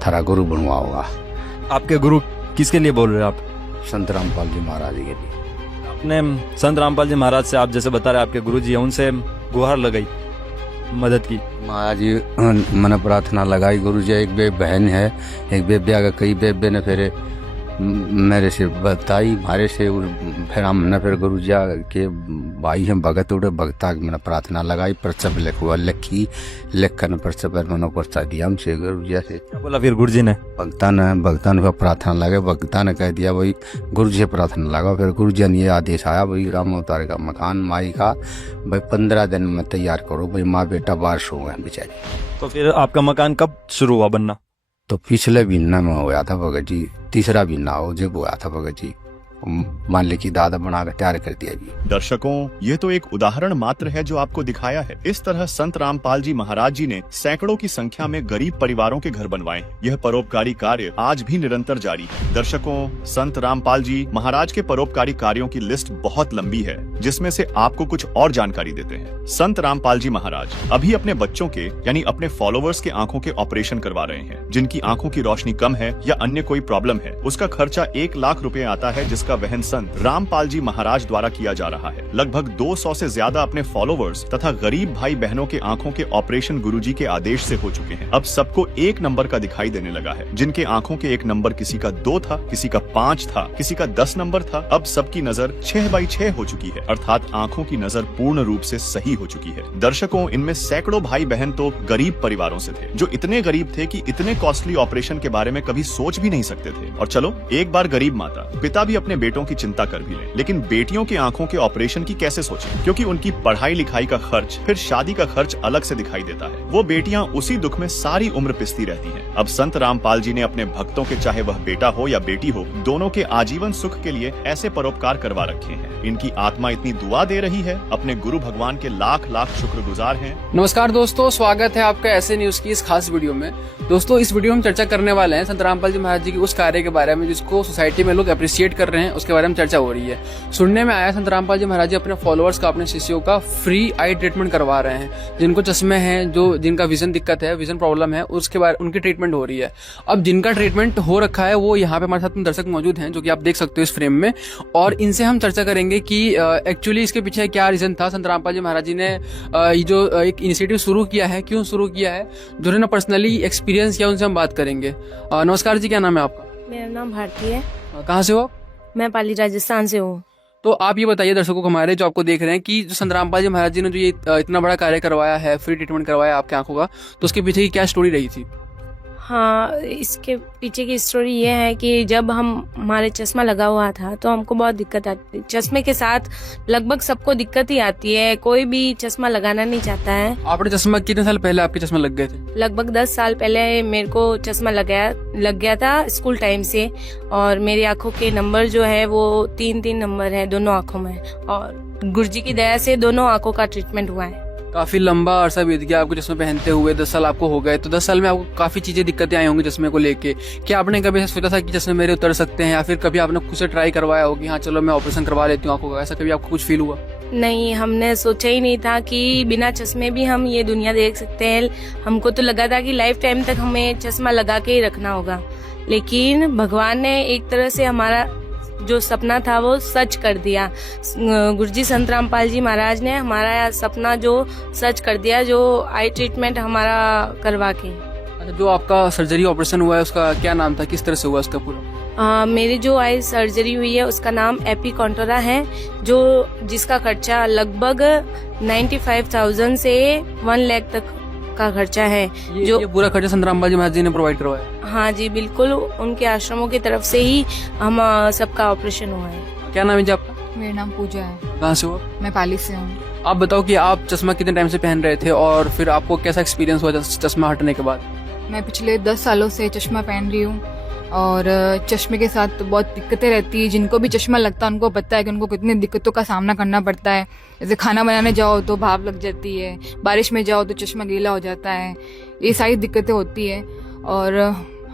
थारा गुरु बनवाओगा। आपके गुरु किसके लिए बोल रहे हो आप? संत रामपाल जी महाराज के लिए। आपने संत रामपाल जी महाराज से, आप जैसे बता रहे आपके गुरु जी हैं, उनसे गुहार लगाई, मदद की? महाराज जी मैंने प्रार्थना लगाई, गुरु जी एक बे बहन है, एक बेबे आगे कई बेबे ने फिर मेरे से बताई हमारे से, फिर हमने फिर गुरु जी के भाई हैं भगत उड़े भगता की मैंने प्रार्थना लगाई, पर्चा पे लिखी, लिख कर पर्चा पर मैंने पर्चा दिया हमसे गुरु जी से। बोला फिर गुरु जी ने? भगता ने प्रार्थना लगे, भगता ने कह दिया भाई गुरु जी से प्रार्थना लगा। फिर गुरु जी ने ये आदेश आया भाई राम अवतार का मकान माई का भाई 15 दिन में तैयार करो, भाई माँ बेटा बारिश हो गए बेचारे। तो फिर आपका मकान कब शुरू हुआ बनना? तो पिछले महीना में हुआ था भगत जी, तीसरा महीना हो जब हुआ था भगत जी, मान ली की दादा बनाकर तैयार कर दिया जी। दर्शकों ये तो एक उदाहरण मात्र है जो आपको दिखाया है। इस तरह संत रामपाल जी महाराज जी ने सैकड़ों की संख्या में गरीब परिवारों के घर बनवाए। यह परोपकारी कार्य आज भी निरंतर जारी है। दर्शकों संत रामपाल जी महाराज के परोपकारी कार्यों की लिस्ट बहुत लंबी है, जिसमें से आपको कुछ और जानकारी देते हैं। संत रामपाल जी महाराज अभी अपने बच्चों के यानी अपने फॉलोवर्स के आंखों के ऑपरेशन करवा रहे हैं। जिनकी आंखों की रोशनी कम है या अन्य कोई प्रॉब्लम है, उसका खर्चा 1 लाख रुपए आता है, जिसका वहन संत रामपाल जी महाराज द्वारा किया जा रहा है। लगभग 200 से ज्यादा अपने फॉलोवर्स तथा गरीब भाई बहनों के आंखों के ऑपरेशन गुरुजी के आदेश से हो चुके हैं। अब सबको 1 नंबर का दिखाई देने लगा है। जिनके आंखों के 1 नंबर किसी का 2 था, किसी का 5 था, किसी का 10 नंबर था, अब सबकी नजर 6/6 हो चुकी है, अर्थात आंखों की नजर पूर्ण रूप से सही हो चुकी है। दर्शकों इनमें सैकड़ों भाई बहन तो गरीब परिवारों से थे, जो इतने गरीब थे कि इतने कॉस्टली ऑपरेशन के बारे में कभी सोच भी नहीं सकते थे। और चलो एक बार गरीब माता पिता भी अपने बेटों की चिंता कर भी लें, लेकिन बेटियों की आंखों के ऑपरेशन की कैसे सोचें, क्योंकि उनकी पढ़ाई लिखाई का खर्च फिर शादी का खर्च अलग से दिखाई देता है। वो बेटियां उसी दुख में सारी उम्र पिसती रहती हैं। अब संत रामपाल जी ने अपने भक्तों के, चाहे वह बेटा हो या बेटी हो, दोनों के आजीवन सुख के लिए ऐसे परोपकार करवा रखे हैं। इनकी आत्मा इतनी दुआ दे रही है, अपने गुरु भगवान के लाख लाख शुक्रगुजार हैं। नमस्कार दोस्तों, स्वागत है आपका ऐसे न्यूज की इस खास वीडियो में। दोस्तों इस वीडियो में हम चर्चा करने वाले हैं संत रामपाल जी महाराज जी की उस कार्य के बारे में जिसको सोसाइटी में लोग अप्रिशिएट कर रहे हैं, उसके बारे में चर्चा हो रही है। सुनने में आया संत रामपाल जी महाराज जी अपने फॉलोअर्स का, अपने शिष्यों का फ्री आई ट्रीटमेंट करवा रहे हैं। जिनको चश्मे हैं, जो जिनका विजन दिक्कत है, विजन प्रॉब्लम है, उसके बारे उनकी ट्रीटमेंट हो रही है। अब जिनका ट्रीटमेंट हो रखा है वो यहाँ पे हमारे साथ दर्शक मौजूद हैं, जो कि आप देख सकते हो इस फ्रेम में, और इनसे हम चर्चा करेंगे कि एक्चुअली इसके पीछे क्या रीजन था। संत रामपाल जी महाराज जी ने ये जो एक इनिशिएटिव शुरू किया है, क्यों शुरू किया है, जो उन्होंने पर्सनली एक्सपीरियंस किया, उनसे हम बात करेंगे। नमस्कार जी, क्या नाम है आपका? मेरा नाम भारती है। कहाँ से हो? मैं पाली राजस्थान से हूँ। तो आप ये बताइए दर्शकों को हमारे, जो आपको देख रहे हैं, कि जो संत रामपाल जी महाराज जी ने जो ये इतना बड़ा कार्य करवाया है, फ्री ट्रीटमेंट करवाया आपके आंखों का, तो उसके पीछे की क्या स्टोरी रही थी? हाँ, इसके पीछे की स्टोरी ये है कि जब हमारे चश्मा लगा हुआ था तो हमको बहुत दिक्कत आती है। चश्मे के साथ लगभग सबको दिक्कत ही आती है, कोई भी चश्मा लगाना नहीं चाहता है। आपने चश्मा कितने साल पहले आपके चश्मा लग गए थे? लगभग 10 साल पहले मेरे को चश्मा लग गया था स्कूल टाइम से, और मेरी आंखों के नंबर जो है वो 3 नंबर है दोनों आंखों में, और गुरुजी की दया से दोनों आंखों का ट्रीटमेंट हुआ है। काफी लंबा अरसा बीत गया आपको चश्मे पहनते हुए, 10 साल आपको हो गए। तो 10 साल में आपको काफी चीजें दिक्कतें आई होंगी चश्मे को लेके। क्या आपने कभी ऐसा सोचा था कि चश्मे मेरे उतर सकते हैं, या फिर कभी आपने खुद से ट्राई करवाया हो कि हाँ चलो मैं ऑपरेशन करवा लेती हूँ आंखों का? ऐसा कभी आपको कुछ फील हुआ? नहीं, हमने सोचा ही नहीं था कि बिना चश्मे भी हम ये दुनिया देख सकते हैं। हमको तो लगा था कि लाइफ टाइम तक हमें चश्मा लगा के ही रखना होगा, लेकिन भगवान ने एक तरह से हमारा जो सपना था वो सच कर दिया। गुरुजी संत रामपाल जी महाराज ने हमारा सपना जो सच कर दिया, जो आई ट्रीटमेंट हमारा करवा के। जो आपका सर्जरी ऑपरेशन हुआ है उसका क्या नाम था, किस तरह से हुआ उसका पूरा? मेरी जो आई सर्जरी हुई है उसका नाम एपी कॉन्टोरा है, जो जिसका खर्चा लगभग 95,000 से 1 लाख तक का खर्चा है। ये पूरा खर्चा संत रामपाल जी महाराज जी ने प्रोवाइड करवाया? हाँ जी बिल्कुल, उनके आश्रमों की तरफ से ही हम सबका ऑपरेशन हुआ है। क्या नाम है जी आपका? मेरा नाम पूजा है। कहाँ से हो? मैं पाली से हूँ। आप बताओ कि आप चश्मा कितने टाइम से पहन रहे थे और फिर आपको कैसा एक्सपीरियंस हुआ चश्मा हटने के बाद? मैं पिछले 10 सालों से चश्मा पहन रही हूँ और चश्मे के साथ तो बहुत दिक्कतें रहती है। जिनको भी चश्मा लगता है उनको पता है कि उनको कितनी दिक्कतों का सामना करना पड़ता है। जैसे खाना बनाने जाओ तो भाप लग जाती है, बारिश में जाओ तो चश्मा गीला हो जाता है, ये सारी दिक्कतें होती है। और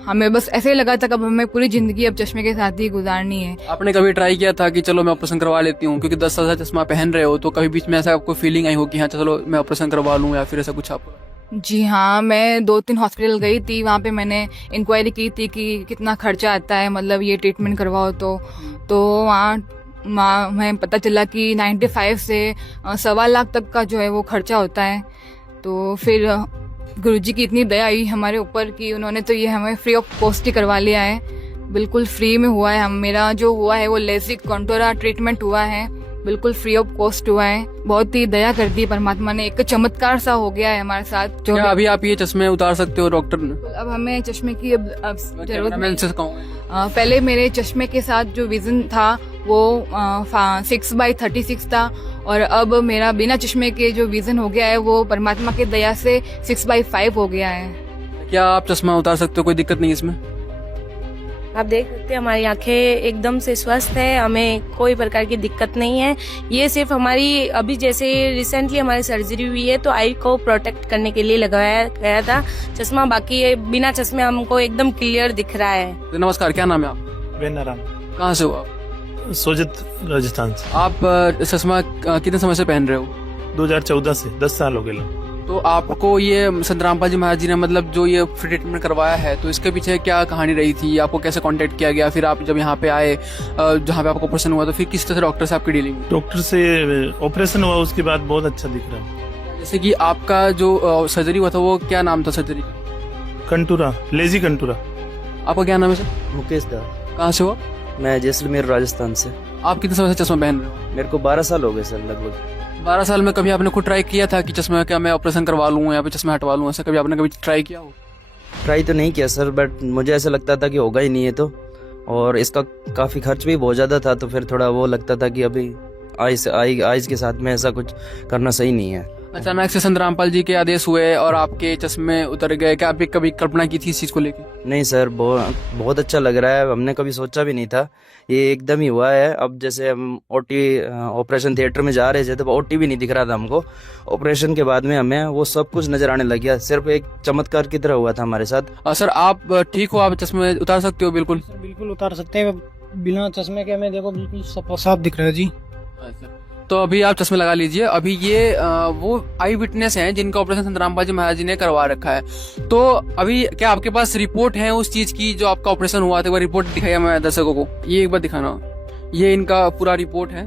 हमें बस ऐसे ही लगा था कि अब हमें पूरी ज़िंदगी अब चश्मे के साथ ही गुजारनी है। आपने कभी ट्राई किया था कि चलो मैं ऑपरेशन करवा लेती हूँ, क्योंकि 10 साल से चश्मा पहन रहे हो, तो कभी बीच में ऐसा आपको फीलिंग आई हो कि हाँ चलो मैं ऑपरेशन करवा लूँ या फिर ऐसा कुछ? आप? जी हाँ, मैं 2-3 हॉस्पिटल गई थी, वहाँ पे मैंने इंक्वायरी की थी कि कितना खर्चा आता है, मतलब ये ट्रीटमेंट करवाओ तो वहाँ हमें पता चला कि 95 से 1.25 लाख तक का जो है वो खर्चा होता है। तो फिर गुरुजी की इतनी दया आई हमारे ऊपर कि उन्होंने तो ये हमें फ्री ऑफ कॉस्ट ही करवा लिया है, बिल्कुल फ्री में हुआ है। मेरा जो हुआ है वो लेसिक कॉन्टोरा ट्रीटमेंट हुआ है, बिल्कुल फ्री ऑफ कॉस्ट हुआ है। बहुत ही दया कर दी परमात्मा ने, एक चमत्कार सा हो गया है हमारे साथ। क्या अभी आप ये चश्मे उतार सकते हो डॉक्टर ने? अब हमें चश्मे की अब जरूरत नहीं। पहले मेरे चश्मे के साथ जो विजन था वो 6/36 था और अब मेरा बिना चश्मे के जो विजन हो गया है वो परमात्मा की दया से 6/5 हो गया है। क्या आप चश्मा उतार सकते हो? कोई दिक्कत नहीं इसमें? आप देख सकते हैं हमारी आंखें एकदम से स्वस्थ है, हमें कोई प्रकार की दिक्कत नहीं है। ये सिर्फ हमारी अभी जैसे रिसेंटली हमारी सर्जरी हुई है तो आई को प्रोटेक्ट करने के लिए लगाया गया था चश्मा, बाकी बिना चश्मे हमको एकदम क्लियर दिख रहा है। नमस्कार, क्या नाम है आप? बेनाराम। कहाँ से हो आप? सोजित, राजस्थान से। आप चश्मा कितने समय से पहन रहे हो? 2014 से 10 साल हो गए। तो आपको ये संत रामपाल जी महाराज जी ने मतलब जो ये फ्री ट्रीटमेंट करवाया है, तो इसके पीछे क्या कहानी रही थी? आपको कैसे कांटेक्ट किया गया? फिर आप जब यहाँ पे आए, जहाँ पे आपको ऑपरेशन हुआ, तो फिर किस तरह से डॉक्टर से आपकी डीलिंग? डॉक्टर से ऑपरेशन हुआ, उसके बाद बहुत अच्छा दिख रहा है। जैसे कि आपका जो सर्जरी हुआ था वो क्या नाम था सर्जरी? Contoura, lazy Contoura. आपका क्या नाम है सर? मुकेश दा। कहाँ से हो? मैं जैसलमेर, राजस्थान से। आप कितने समय से चश्मा पहन रहे हैं? मेरे को 12 साल हो गए सर लगभग। 12 साल में कभी आपने खुद ट्राई किया था कि चश्मा क्या मैं ऑपरेशन करवा लूँ या फिर चश्मा हटवा लूँ? ऐसा कभी आपने कभी ट्राई किया हो? ट्राई तो नहीं किया सर, बट मुझे ऐसा लगता था कि होगा ही नहीं है तो, और इसका काफ़ी खर्च भी बहुत ज़्यादा था, तो फिर थोड़ा वो लगता था कि अभी आइज के साथ में ऐसा कुछ करना सही नहीं है। अचानक से संत रामपाल जी के आदेश हुए और आपके चश्मे उतर गए, क्या आपने कभी कल्पना की थी इस चीज़ को लेकर? नहीं सर, बहुत अच्छा लग रहा है, हमने कभी सोचा भी नहीं था, ये एकदम ही हुआ है। अब जैसे हम ऑपरेशन थिएटर में जा रहे थे तो ओटी भी नहीं दिख रहा था हमको, ऑपरेशन के बाद में हमें वो सब कुछ नजर आने लग गया, सिर्फ एक चमत्कार की तरह हुआ था हमारे साथ। सर आप ठीक हो? आप चश्मे उतार सकते हो? बिल्कुल बिल्कुल उतार सकते हैं, बिना चश्मे के हमें देखो बिल्कुल साफ दिख रहा है जी। तो अभी आप चश्मे लगा लीजिए। अभी ये वो आई विटनेस हैं जिनका ऑपरेशन संत रामपाल जी महाराज जी ने करवा रखा है। तो अभी क्या आपके पास रिपोर्ट है उस चीज की जो आपका ऑपरेशन हुआ था? वो रिपोर्ट दिखाइए मैं दर्शकों को, ये एक बार दिखाना। ये इनका पूरा रिपोर्ट है।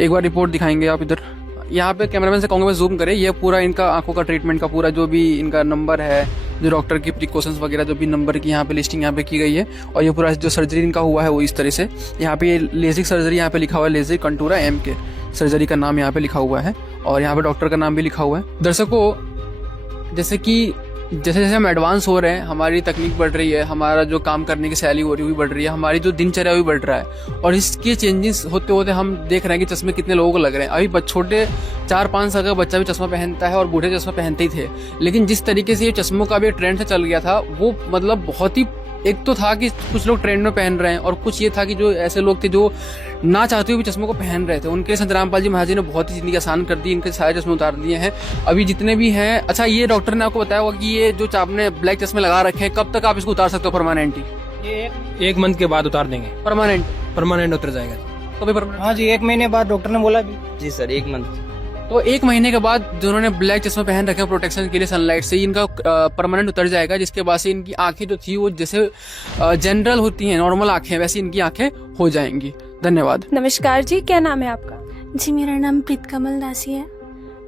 एक बार रिपोर्ट दिखाएंगे आप इधर, यहाँ पे कैमरामैन से कहूँगा मैं जूम करें। ये पूरा इनका आंखों का ट्रीटमेंट का पूरा जो भी इनका नंबर है, जो डॉक्टर की प्रिकॉशंस वगैरह जो भी नंबर की यहाँ पे लिस्टिंग यहाँ पे की गई है, और ये पूरा जो सर्जरी इनका हुआ है वो इस तरह से। यहाँ पे ये लेजिक सर्जरी यहाँ पे लिखा हुआ है, लेजिक कंटूरा MK सर्जरी का नाम यहाँ पे लिखा हुआ है, और यहाँ पे डॉक्टर का नाम भी लिखा हुआ है। दर्शकों, जैसे कि जैसे जैसे हम एडवांस हो रहे हैं, हमारी तकनीक बढ़ रही है, हमारा जो काम करने की शैली हो रही है वो बढ़ रही है, हमारी जो दिनचर्या भी बढ़ रहा है, और इसके चेंजेस होते होते हम देख रहे हैं कि चश्मे कितने लोगों को लग रहे हैं। अभी छोटे 4-5 साल का बच्चा भी चश्मा पहनता है और बूढ़े चश्मा पहनते ही थे, लेकिन जिस तरीके से ये चश्मों का भी ट्रेंड से चल गया था वो मतलब बहुत ही, एक तो था कि कुछ लोग ट्रेंड में पहन रहे हैं, और कुछ ये था कि जो ऐसे लोग थे जो ना चाहते हुए भी चश्मों को पहन रहे थे, उनके लिए संत रामपाल जी महाराज जी ने बहुत ही जिंदगी आसान कर दी, इनके सारे चश्मे उतार दिए हैं अभी जितने भी हैं। अच्छा, ये डॉक्टर ने आपको बताया होगा कि ये जो आपने ब्लैक चश्मे लगा रखे हैं, कब तक आप इसको उतार सकते हो परमानेंटली? ये 1 मंथ के बाद उतार देंगे। परमानेंट उतर जाएगा। कभी परमानेंट? हाँ जी, 1 महीने बाद डॉक्टर ने बोला। जी सर, 1 मंथ। तो 1 महीने के बाद जिन्होंने ब्लैक चश्मा पहन रखे प्रोटेक्शन के लिए सनलाइट से, इनका परमानेंट उतर जाएगा, जिसके बाद से इनकी आंखें जो थी वो जैसे जनरल होती हैं, नॉर्मल आंखें, वैसी इनकी आंखें हो जाएंगी। धन्यवाद। नमस्कार जी, क्या नाम है आपका? जी, मेरा नाम प्रीत कमल दासी है।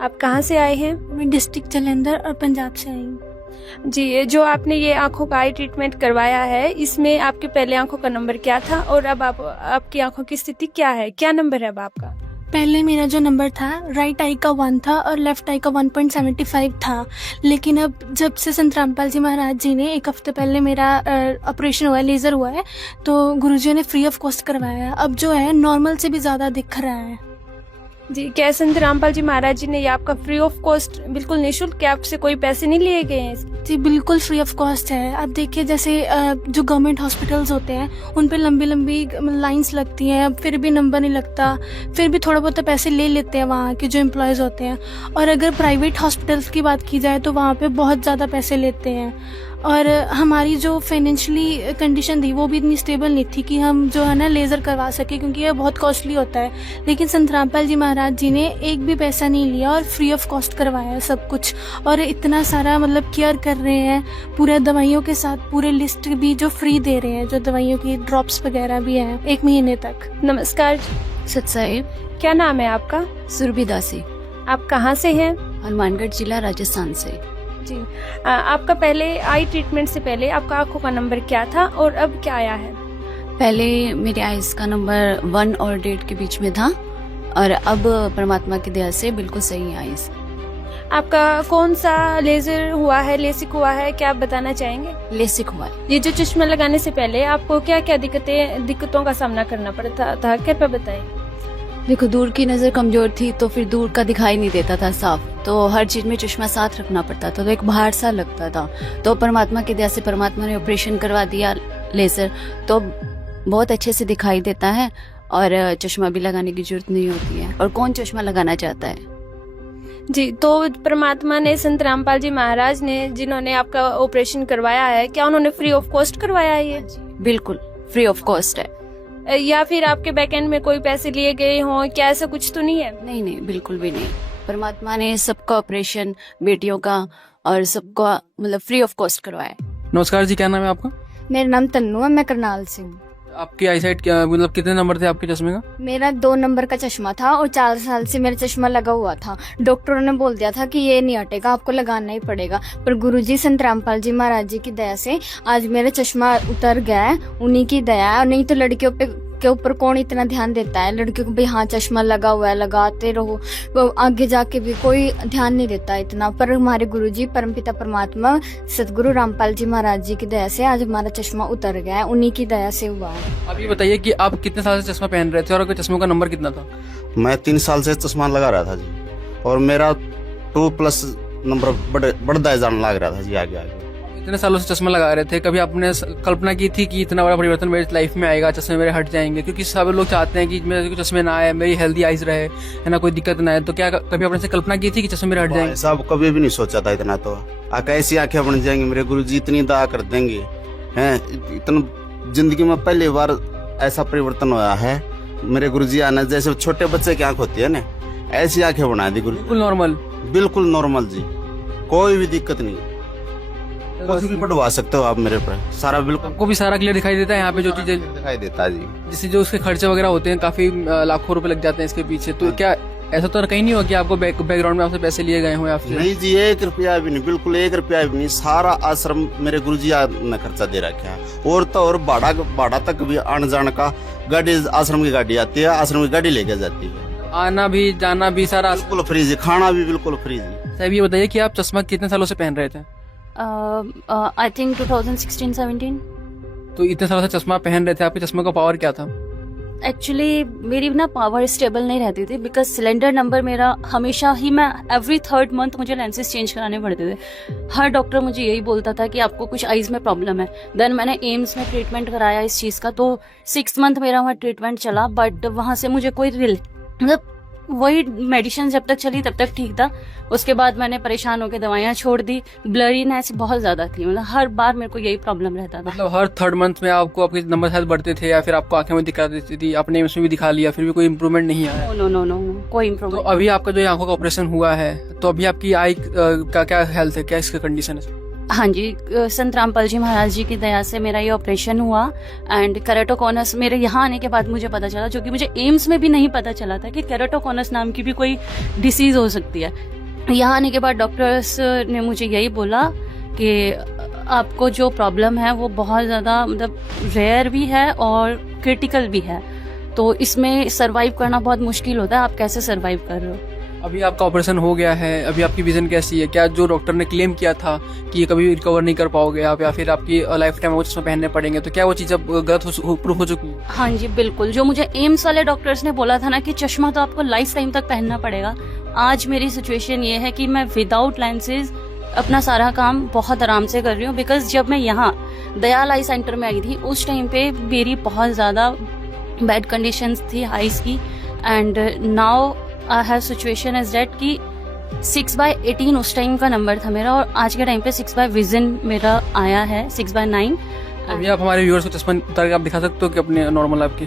आप कहाँ से आए हैं? मैं डिस्ट्रिक्ट जालंधर और पंजाब से आई हूँ। जी, ये जो आपने ये आंखों का आई ट्रीटमेंट करवाया है, इसमें आपके पहले आंखों का नंबर क्या था और अब आपकी आंखों की स्थिति क्या है? क्या नंबर है अब आपका? पहले मेरा जो नंबर था राइट आई का 1 था और लेफ्ट आई का 1.75 था, लेकिन अब जब से संत रामपाल जी महाराज जी ने 1 हफ्ते पहले मेरा ऑपरेशन हुआ है, लेज़र हुआ है, तो गुरुजी ने फ्री ऑफ कॉस्ट करवाया है। अब जो है नॉर्मल से भी ज़्यादा दिख रहा है। जी, क्या संत रामपाल जी महाराज जी ने ये आपका फ्री ऑफ कॉस्ट, बिल्कुल निःशुल्क, क्या आपसे कोई पैसे नहीं लिए गए हैं? जी बिल्कुल फ्री ऑफ कॉस्ट है। आप देखिए जैसे जो गवर्नमेंट हॉस्पिटल्स होते हैं उन पे लंबी लंबी लाइंस लगती हैं, फिर भी नंबर नहीं लगता, फिर भी थोड़ा बहुत पैसे ले लेते हैं वहाँ के जो एम्प्लॉयज़ होते हैं। और अगर प्राइवेट हॉस्पिटल्स की बात की जाए तो वहाँ पे बहुत ज़्यादा पैसे लेते हैं। और हमारी जो फाइनेंशियली कंडीशन थी वो भी इतनी स्टेबल नहीं थी कि हम जो है ना लेज़र करवा सके, क्योंकि ये बहुत कॉस्टली होता है। लेकिन संत रामपाल जी महाराज जी ने एक भी पैसा नहीं लिया और फ्री ऑफ कॉस्ट करवाया सब कुछ। और इतना सारा मतलब केयर कर रहे हैं, पूरे दवाइयों के साथ पूरे लिस्ट भी जो फ्री दे रहे हैं, जो दवाइयों की ड्रॉप्स वगैरह भी हैं 1 महीने तक। नमस्कार सत साहिब। क्या नाम है आपका? सुरभि दासी। आप कहाँ से हैं? हनुमानगढ़ जिला राजस्थान से। जी, आपका पहले आई ट्रीटमेंट से पहले आपका आंखों का नंबर क्या था और अब क्या आया है? पहले मेरे आइज का नंबर 1 और 1.5 के बीच में था और अब परमात्मा की दया से बिल्कुल सही आइज। आपका कौन सा लेजर हुआ है, लेसिक हुआ है, क्या आप बताना चाहेंगे? लेसिक हुआ है। ये जो चश्मा लगाने से पहले आपको क्या क्या दिक्कतों का सामना करना पड़ता था, कृपया बताएं। देखो, दूर की नज़र कमजोर थी तो फिर दूर का दिखाई नहीं देता था साफ, तो हर चीज़ में चश्मा साथ रखना पड़ता था, तो एक भार सा लगता था। तो परमात्मा की दया से परमात्मा ने ऑपरेशन करवा दिया लेज़र, तो बहुत अच्छे से दिखाई देता है और चश्मा भी लगाने की जरूरत नहीं होती है। और कौन चश्मा लगाना चाहता है? जी, तो परमात्मा ने, संत रामपाल जी महाराज ने, जिन्होंने आपका ऑपरेशन करवाया है, क्या उन्होंने फ्री ऑफ कॉस्ट करवाया है ये? बिल्कुल फ्री ऑफ कॉस्ट है। या फिर आपके बैकएंड में कोई पैसे लिए गए हों, क्या ऐसा कुछ तो नहीं है? नहीं नहीं, बिल्कुल भी नहीं। परमात्मा ने सबका ऑपरेशन, बेटियों का और सबका मतलब फ्री ऑफ कॉस्ट करवाया। नमस्कार जी, क्या नाम है आपका? मेरा नाम तन्नू है, मैं करनाल से हूँ। आपकी आई साइट क्या, मतलब कितने नंबर थे आपके चश्मे का? मेरा 2 नंबर का चश्मा था और 4 साल से मेरा चश्मा लगा हुआ था। डॉक्टरों ने बोल दिया था कि ये नहीं हटेगा, आपको लगाना ही पड़ेगा। पर गुरुजी संत रामपाल जी महाराज जी की दया से आज मेरा चश्मा उतर गया है, उन्हीं की दया है। और नहीं तो लड़कियों के ऊपर कौन इतना ध्यान देता है, लड़कियों को भी हाँ चश्मा लगा हुआ है, लगाते रहो, वो आगे जाके भी कोई ध्यान नहीं देता इतना। पर हमारे गुरुजी परमपिता परमात्मा सदगुरु रामपाल जी महाराज जी की दया से आज हमारा चश्मा उतर गया है, उन्हीं की दया से हुआ है। अब ये बताइए कि आप कितने साल से चश्मा पहन रहे थे और चश्मों का नंबर कितना था? मैं 3 साल से चश्मा लगा रहा था जी, और मेरा 2+ नंबर बढ़ता जाने लग रहा था जी आगे आगे। इतने सालों से चश्मा लगा रहे थे, कभी आपने कल्पना की थी कि इतना बड़ा परिवर्तन मेरी लाइफ में आएगा, चश्मे मेरे हट जाएंगे? क्योंकि सब लोग चाहते हैं कि मेरे चश्मे ना आए, मेरी हेल्दी आइज रहे, है ना, कोई दिक्कत ना आए। तो क्या कभी आपने से कल्पना की थी कि चश्मे मेरे हट जाएंगे? साहब कभी भी नहीं सोचा था इतना। तो कैसी आंखें बन जाएंगी, मेरे गुरुजी इतनी दया कर देंगे हैं। इतना जिंदगी में पहली बार ऐसा परिवर्तन हुआ है। मेरे गुरुजी आना, जैसे छोटे बच्चे की आंख होती है ना, ऐसी आंखें बना दी गुरु। बिल्कुल नॉर्मल, बिल्कुल नॉर्मल जी, कोई भी दिक्कत नहीं। कुछ भी पढ़वा सकते हो आप मेरे पर, सारा बिल्कुल। आपको भी सारा क्लियर दिखाई देता है यहाँ पे जो चीजें दिखाई देता है जी। जैसे जो उसके खर्चे वगैरह होते हैं, काफी लाखों रुपए लग जाते हैं इसके पीछे, तो क्या ऐसा तो कहीं नहीं हो कि आपको बैकग्राउंड में आपसे पैसे लिए गए हों या फिर? नहीं जी, 1 रुपया भी नहीं, बिल्कुल 1 रुपया भी नहीं। सारा आश्रम मेरे गुरुजी ने खर्चा दे रखा है। और तो और भाड़ा तक भी आने जाने का, गाड़ी आश्रम की गाड़ी आती है, आश्रम की गाड़ी लेके जाती है, आना भी जाना भी सारा बिल्कुल फ्री जी, खाना भी बिल्कुल फ्री जी। साहब ये बताइए कि आप चश्मा कितने सालों से पहन रहे थे? I think 2016-17। तो इतने सालों से चश्मा पहन रहे थे, आपके चश्मे का पावर क्या था? एक्चुअली मेरी ना पावर स्टेबल नहीं रहती थी, बिकॉज सिलेंडर नंबर मेरा हमेशा ही, मैं एवरी 3rd मंथ मुझे लेंसेज चेंज कराने पड़ते थे। हर डॉक्टर मुझे यही बोलता था कि आपको कुछ आइज में प्रॉब्लम है। देन मैंने एम्स में ट्रीटमेंट कराया इस चीज़ का, तो 6 मंथ मेरा वहाँ ट्रीटमेंट चला, बट वहाँ से मुझे कोई मतलब वही मेडिसिन जब तक चली तब तक ठीक था। उसके बाद मैंने परेशान होकर दवाइयाँ छोड़ दी। ब्लरीनेस बहुत ज्यादा थी, मतलब हर बार मेरे को यही प्रॉब्लम रहता था। मतलब हर 3rd मंथ में आपको आपके नंबर शायद बढ़ते थे या फिर आपको आंखें में दिखा देती थी? आपने इसमें भी दिखा लिया, फिर भी कोई इम्प्रूवमेंट नहीं आया? नो, कोई इम्प्रूवमेंट। तो अभी आपका जो आंखों का ऑपरेशन हुआ है, तो अभी आपकी आई का क्या हेल्थ है, क्या इसका कंडीशन है? हाँ जी, संत रामपाल जी महाराज जी की दया से मेरा ये ऑपरेशन हुआ एंड केराटोकॉनस मेरे यहाँ आने के बाद मुझे पता चला, जो कि मुझे एम्स में भी नहीं पता चला था कि केराटोकॉनस नाम की भी कोई डिसीज हो सकती है। यहाँ आने के बाद डॉक्टर्स ने मुझे यही बोला कि आपको जो प्रॉब्लम है वो बहुत ज़्यादा मतलब रेयर भी है और क्रिटिकल भी है, तो इसमें सरवाइव करना बहुत मुश्किल होता है। आप कैसे सरवाइव कर रहे हो? अभी आपका ऑपरेशन हो गया है, अभी आपकी विजन कैसी है? क्या जो डॉक्टर ने क्लेम किया था कि कभी रिकवर नहीं कर पाओगे आप या फिर आपकी लाइफ टाइम वो चश्मा पहनने पड़ेंगे, तो क्या वो चीज़ अब गलत प्रूफ हो चुकी है? हाँ जी बिल्कुल, जो मुझे एम्स वाले डॉक्टर्स ने बोला था ना कि चश्मा तो आपको लाइफ टाइम तक पहनना पड़ेगा, आज मेरी सिचुएशन ये है कि मैं विदाउट लेंसेज अपना सारा काम बहुत आराम से कर रही हूँ। बिकॉज जब मैं यहाँ दयाल आई सेंटर में आई थी उस टाइम पे मेरी बहुत ज़्यादा बैड कंडीशंस थी आइज की, and now I have situation is that कि 6/18 उस टाइम का नंबर था मेरा और आज के टाइम पे 6 विजन मेरा आया है 6/9। अभी आप हमारे व्यूअर्स को चश्मा उतार के आप दिखा सकते हो कि अपने नॉर्मल आपकी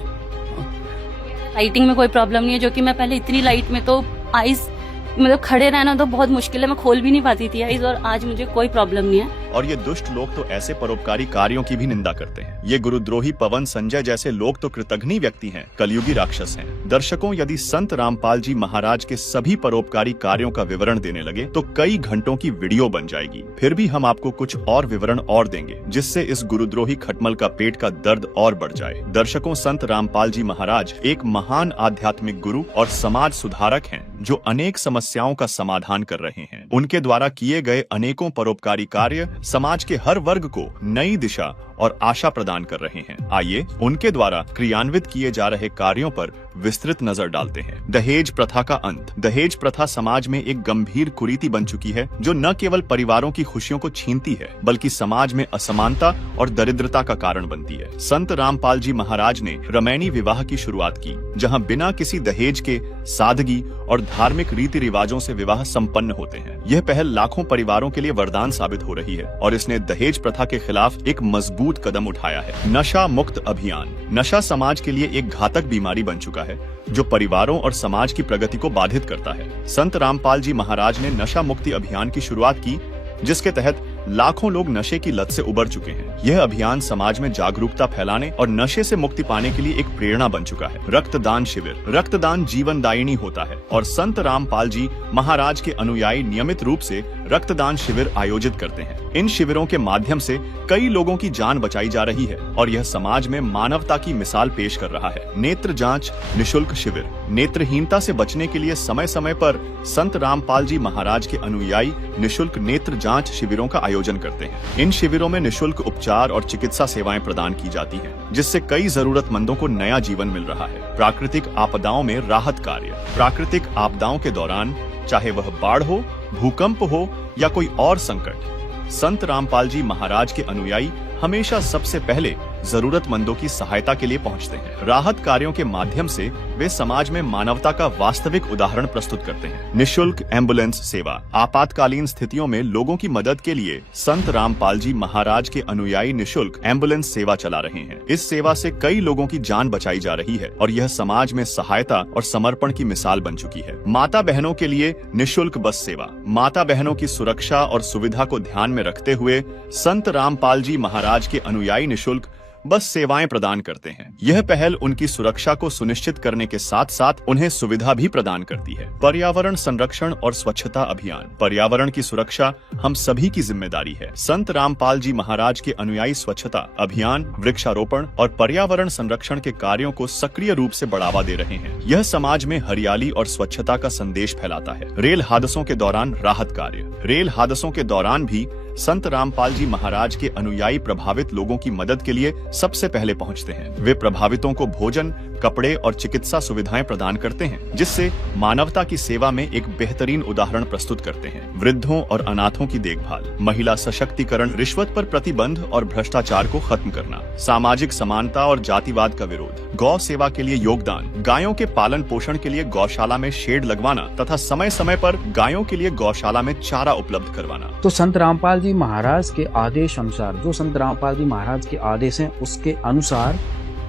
लाइटिंग में कोई प्रॉब्लम नहीं है, जो कि मैं पहले इतनी लाइट में तो आइज मतलब खड़े रहना तो बहुत मुश्किल है, मैं खोल भी नहीं पाती थी आइज, और आज मुझे कोई प्रॉब्लम नहीं है। और ये दुष्ट लोग तो ऐसे परोपकारी कार्यों की भी निंदा करते हैं। ये गुरुद्रोही पवन संजय जैसे लोग तो कृतघ्नी व्यक्ति हैं, कलयुगी राक्षस हैं। दर्शकों, यदि संत रामपाल जी महाराज के सभी परोपकारी कार्यों का विवरण देने लगे तो कई घंटों की वीडियो बन जाएगी। फिर भी हम आपको कुछ और विवरण और देंगे जिससे इस गुरुद्रोही खटमल का पेट का दर्द और बढ़ जाए। दर्शकों, संत रामपाल जी महाराज एक महान आध्यात्मिक गुरु और समाज सुधारक हैं जो अनेक समस्याओं का समाधान कर रहे हैं। उनके द्वारा किए गए अनेकों परोपकारी कार्य समाज के हर वर्ग को नई दिशा और आशा प्रदान कर रहे हैं। आइए उनके द्वारा क्रियान्वित किए जा रहे कार्यों पर विस्तृत नजर डालते हैं। दहेज प्रथा का अंत। दहेज प्रथा समाज में एक गंभीर कुरीति बन चुकी है जो न केवल परिवारों की खुशियों को छीनती है बल्कि समाज में असमानता और दरिद्रता का कारण बनती है। संत रामपाल जी महाराज ने रमैनी विवाह की शुरुआत की, जहां बिना किसी दहेज के सादगी और धार्मिक रीति रिवाजों से विवाह संपन्न होते हैं। यह पहल लाखों परिवारों के लिए वरदान साबित हो रही है और इसने दहेज प्रथा के खिलाफ एक मजबूत कदम उठाया है। नशा मुक्त अभियान। नशा समाज के लिए एक घातक बीमारी बन चुका है जो परिवारों और समाज की प्रगति को बाधित करता है। संत रामपाल जी महाराज ने नशा मुक्ति अभियान की शुरुआत की जिसके तहत लाखों लोग नशे की लत से उबर चुके हैं। यह अभियान समाज में जागरूकता फैलाने और नशे से मुक्ति पाने के लिए एक प्रेरणा बन चुका है। रक्तदान शिविर। रक्तदान जीवनदायिनी होता है और संत रामपाल जी महाराज के अनुयायी नियमित रूप से रक्तदान शिविर आयोजित करते हैं। इन शिविरों के माध्यम से कई लोगों की जान बचाई जा रही है और यह समाज में मानवता की मिसाल पेश कर रहा है। नेत्र जांच निशुल्क शिविर। नेत्रहीनता से बचने के लिए समय समय पर संत रामपाल जी महाराज के अनुयायी निशुल्क नेत्र जांच शिविरों का आयोजन करते हैं। इन शिविरों में निशुल्क उपचार और चिकित्सा सेवाएं प्रदान की जाती हैं, जिससे कई जरूरतमंदों को नया जीवन मिल रहा है। प्राकृतिक आपदाओं में राहत कार्य। प्राकृतिक आपदाओं के दौरान चाहे वह बाढ़ हो, भूकंप हो या कोई और संकट, संत रामपाल जी महाराज के अनुयायी हमेशा सबसे पहले जरूरतमंदों की सहायता के लिए पहुंचते हैं। राहत कार्यों के माध्यम से वे समाज में मानवता का वास्तविक उदाहरण प्रस्तुत करते हैं। निशुल्क एम्बुलेंस सेवा। आपातकालीन स्थितियों में लोगों की मदद के लिए संत रामपाल जी महाराज के अनुयायी निशुल्क एम्बुलेंस सेवा चला रहे हैं। इस सेवा से कई लोगों की जान बचाई जा रही है और यह समाज में सहायता और समर्पण की मिसाल बन चुकी है। माता बहनों के लिए निशुल्क बस सेवा। माता बहनों की सुरक्षा और सुविधा को ध्यान में रखते हुए संत रामपाल जी महाराज के अनुयायी निशुल्क बस सेवाएं प्रदान करते हैं। यह पहल उनकी सुरक्षा को सुनिश्चित करने के साथ साथ उन्हें सुविधा भी प्रदान करती है। पर्यावरण संरक्षण और स्वच्छता अभियान। पर्यावरण की सुरक्षा हम सभी की जिम्मेदारी है। संत रामपाल जी महाराज के अनुयायी स्वच्छता अभियान, वृक्षारोपण और पर्यावरण संरक्षण के कार्यों को सक्रिय रूप से बढ़ावा दे रहे हैं। यह समाज में हरियाली और स्वच्छता का संदेश फैलाता है। रेल हादसों के दौरान राहत कार्य। रेल हादसों के दौरान भी संत रामपाल जी महाराज के अनुयायी प्रभावित लोगों की मदद के लिए सबसे पहले पहुंचते हैं। वे प्रभावितों को भोजन, कपड़े और चिकित्सा सुविधाएं प्रदान करते हैं, जिससे मानवता की सेवा में एक बेहतरीन उदाहरण प्रस्तुत करते हैं। वृद्धों और अनाथों की देखभाल। महिला सशक्तिकरण। रिश्वत पर प्रतिबंध और भ्रष्टाचार को खत्म करना। सामाजिक समानता और जातिवाद का विरोध। गौ सेवा के लिए योगदान। गायों के पालन पोषण के लिए गौशाला में शेड लगवाना तथा समय समय पर गायों के लिए गौशाला में चारा उपलब्ध करवाना। तो संत रामपाल जी महाराज के आदेश अनुसार, जो संत रामपाल जी महाराज के आदेश हैं उसके अनुसार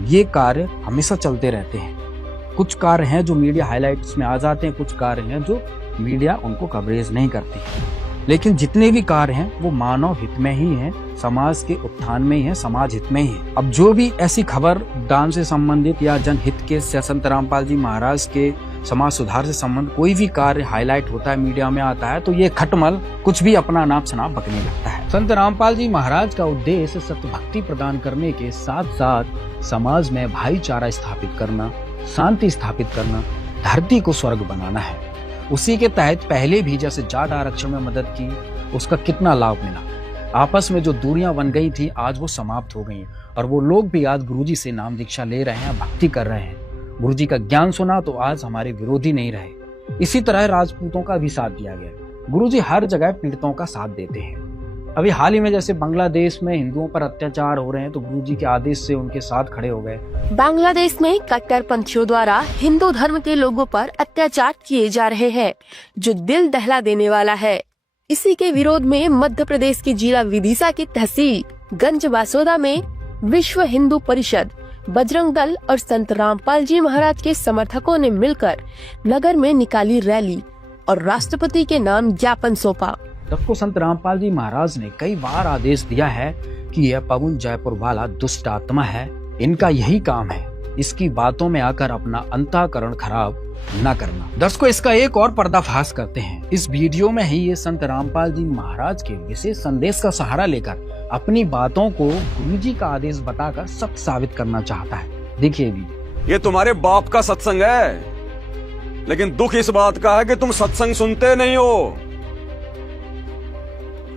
ये कार्य हमेशा चलते रहते हैं। कुछ कार्य हैं जो मीडिया हाइलाइट्स में आ जाते हैं, कुछ कार्य हैं जो मीडिया उनको कवरेज नहीं करती। लेकिन जितने भी कार्य हैं वो मानव हित में ही हैं, समाज के उत्थान में ही है, समाज हित में ही है। अब जो भी ऐसी खबर दान से संबंधित या जनहित के संत रामपाल जी महाराज के समाज सुधार से संबंधित कोई भी कार्य हाईलाइट होता है, मीडिया में आता है, तो ये खटमल कुछ भी अपना नाप शनाप बकने लगता है। संत रामपाल जी महाराज का उद्देश्य सत्यभक्ति प्रदान करने के साथ साथ समाज में भाईचारा स्थापित करना, शांति स्थापित करना, धरती को स्वर्ग बनाना है। उसी के तहत पहले भी जैसे जाट आरक्षण में मदद की, उसका कितना लाभ मिला। आपस में जो दूरियां बन गई थी आज वो समाप्त हो गई हैं और वो लोग भी आज गुरुजी से नाम दीक्षा ले रहे हैं, भक्ति कर रहे हैं। गुरुजी का ज्ञान सुना तो आज हमारे विरोधी नहीं रहे। इसी तरह राजपूतों का भी साथ दिया गया। गुरुजी हर जगह पीड़ितों का साथ देते हैं। अभी हाल ही में जैसे बांग्लादेश में हिंदुओं पर अत्याचार हो रहे हैं तो गुरुजी के आदेश से उनके साथ खड़े हो गए। बांग्लादेश में कट्टरपंथियों द्वारा हिंदू धर्म के लोगों पर अत्याचार किए जा रहे हैं, जो दिल दहला देने वाला है। इसी के विरोध में मध्य प्रदेश के जिला विदिशा की तहसील गंज बासोदा में विश्व हिंदू परिषद, बजरंग दल और संत रामपाल जी महाराज के समर्थकों ने मिलकर नगर में निकाली रैली और राष्ट्रपति के नाम ज्ञापन सौंपा। सबको संत रामपाल जी महाराज ने कई बार आदेश दिया है कि यह पवन जयपुर वाला दुष्ट आत्मा है, इनका यही काम है, इसकी बातों में आकर अपना अंतःकरण खराब न करना। दर्शकों, इसका एक और पर्दाफाश करते हैं। इस वीडियो में ही ये संत रामपाल जी महाराज के विशेष संदेश का सहारा लेकर अपनी बातों को गुरुजी का आदेश बताकर सत्य साबित करना चाहता है। देखिए भी। ये तुम्हारे बाप का सत्संग है, लेकिन दुख इस बात का है कि तुम सत्संग सुनते नहीं हो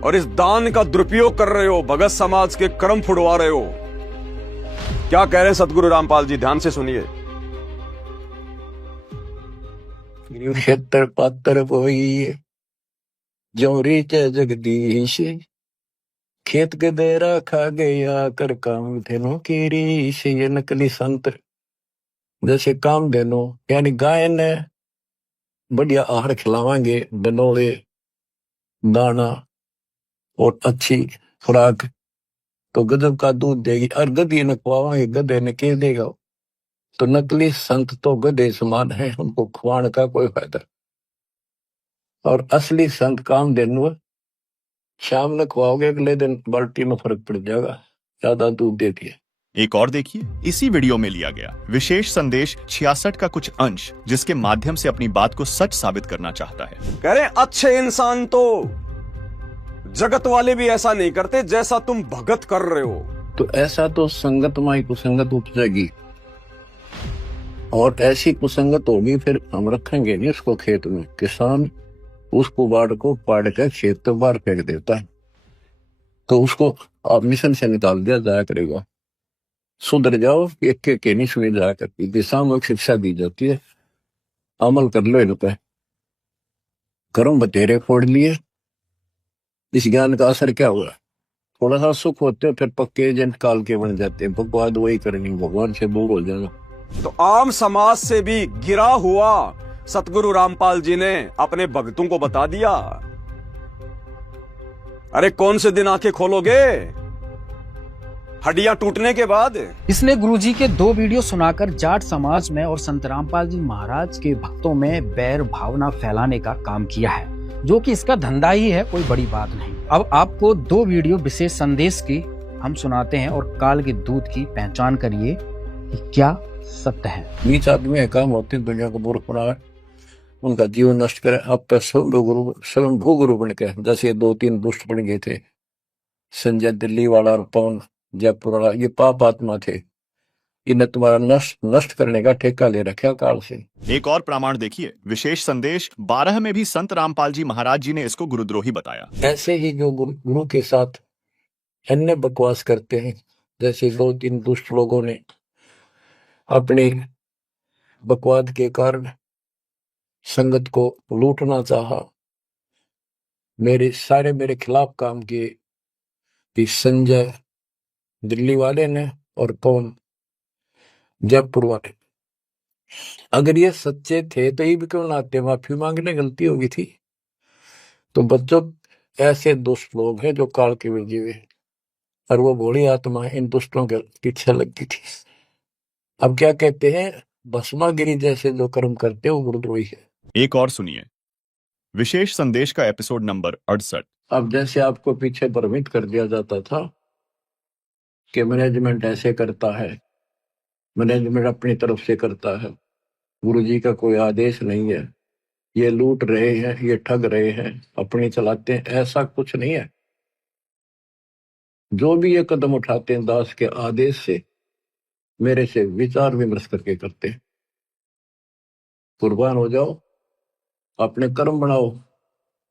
और इस दान का दुरुपयोग कर रहे हो, भगत समाज के कर्म फुड़वा रहे हो। क्या कह रहे हैं सतगुरु रामपाल जी, ध्यान से सुनिए। क्षेत्र पात्र पोई जोरी च जगदीश, खेत के देरा खा गया कर काम धेनु की रीश। ये नकली संत जैसे काम धेनु यानी गाय ने बढ़िया आहार खिलावांगे, बनोले दाना और अच्छी खुराक तो गजब का दूध देगी। और गधे न खुआवांगे, गधे ने क्या देगा। तो नकली संत तो गधे समान है, उनको खुआने का कोई फायदा। और असली संत काम देनु शाम में खुआओगे, अगले दिन बाल्टी में फर्क पड़ जाएगा, ज्यादा दूध देती है। एक और देखिए, इसी वीडियो में लिया गया विशेष संदेश 66 का कुछ अंश, जिसके माध्यम से अपनी बात को सच साबित करना चाहता है। कह रहे अच्छे इंसान तो जगत वाले भी ऐसा नहीं करते जैसा तुम भगत कर रहे हो। तो ऐसा तो संगत माई कुसंगत उपजेगी, और ऐसी कुसंगत होगी फिर हम रखेंगे नहीं उसको खेत में। किसान उसको बाढ़ को पाड़ कर खेत तो बाहर फेंक देता है, तो उसको आप मिशन से निकाल दिया जाया करेगा। सुधर जाओ, एक के नहीं सुनी जाया करती, दिशात्मक शिक्षा दी जाती है, अमल कर लो इन पे। कर्म बतेरे फोड़ लिए, इस ज्ञान का असर क्या हुआ? थोड़ा सा सुख होते फिर पक्के एजेंट काल के बन जाते हैं। भगवान वही करनी, भगवान से दूर हो जाना। तो आम समाज से भी गिरा हुआ सतगुरु रामपाल जी ने अपने भक्तों को बता दिया। अरे कौन से दिन आंखें खोलोगे हड्डियां टूटने के बाद? इसने गुरुजी के 2 वीडियो सुनाकर जाट समाज में और संत रामपाल जी महाराज के भक्तों में बैर भावना फैलाने का काम किया है, जो कि इसका धंधा ही है, कोई बड़ी बात नहीं। अब आपको 2 वीडियो विशेष संदेश की हम सुनाते हैं और काल के दूत की पहचान करिए कि क्या सत्य है। नीच आदमी है, काम होते दुनिया को मूर्ख बनाए, उनका जीवन नष्ट करे। अब तो स्वयं भूगुरु बन के, जैसे 2-3 दुष्ट बन गए थे, संजय दिल्ली वाला और पवन जयपुर वाला, ये पाप आत्मा थे। इन्हें तुम्हारा नष्ट करने का ठेका ले रखा काल से। एक और प्रमाण देखिए, विशेष संदेश 12 में भी संत रामपाल जी महाराज जी ने इसको गुरुद्रोही बताया। ऐसे ही जो गुरु के साथ अन्य बकवास करते हैं, जैसे 2-3 दुष्ट लोगों ने अपने बकवाद के कारण संगत को लूटना चाहा, मेरे खिलाफ काम किए, कि संजय दिल्ली वाले ने और पवन जयपुर वाले। अगर ये सच्चे थे तो ये भी क्यों लाते, माफी मांगने गलती होगी थी। तो बच्चों, ऐसे दुष्ट लोग हैं जो काल के में जीवे, और वो भोली आत्मा इन दुष्टों के पीछे लगी थी। अब क्या कहते हैं, भस्मागिरी जैसे जो कर्म करते हैं वो गुरुद्रोही है। एक और सुनिए, विशेष संदेश का एपिसोड नंबर 68। अब जैसे आपको पीछे भ्रमित कर दिया जाता था कि मैनेजमेंट ऐसे करता है, मैनेजमेंट अपनी तरफ से करता है, गुरुजी का कोई आदेश नहीं है, ये लूट रहे हैं, ये ठग रहे हैं, अपनी चलाते हैं, ऐसा कुछ नहीं है। जो भी ये कदम उठाते हैं दास के आदेश से, मेरे से विचार विमर्श करके करते हैं। कुर्बान हो जाओ, अपने कर्म बनाओ।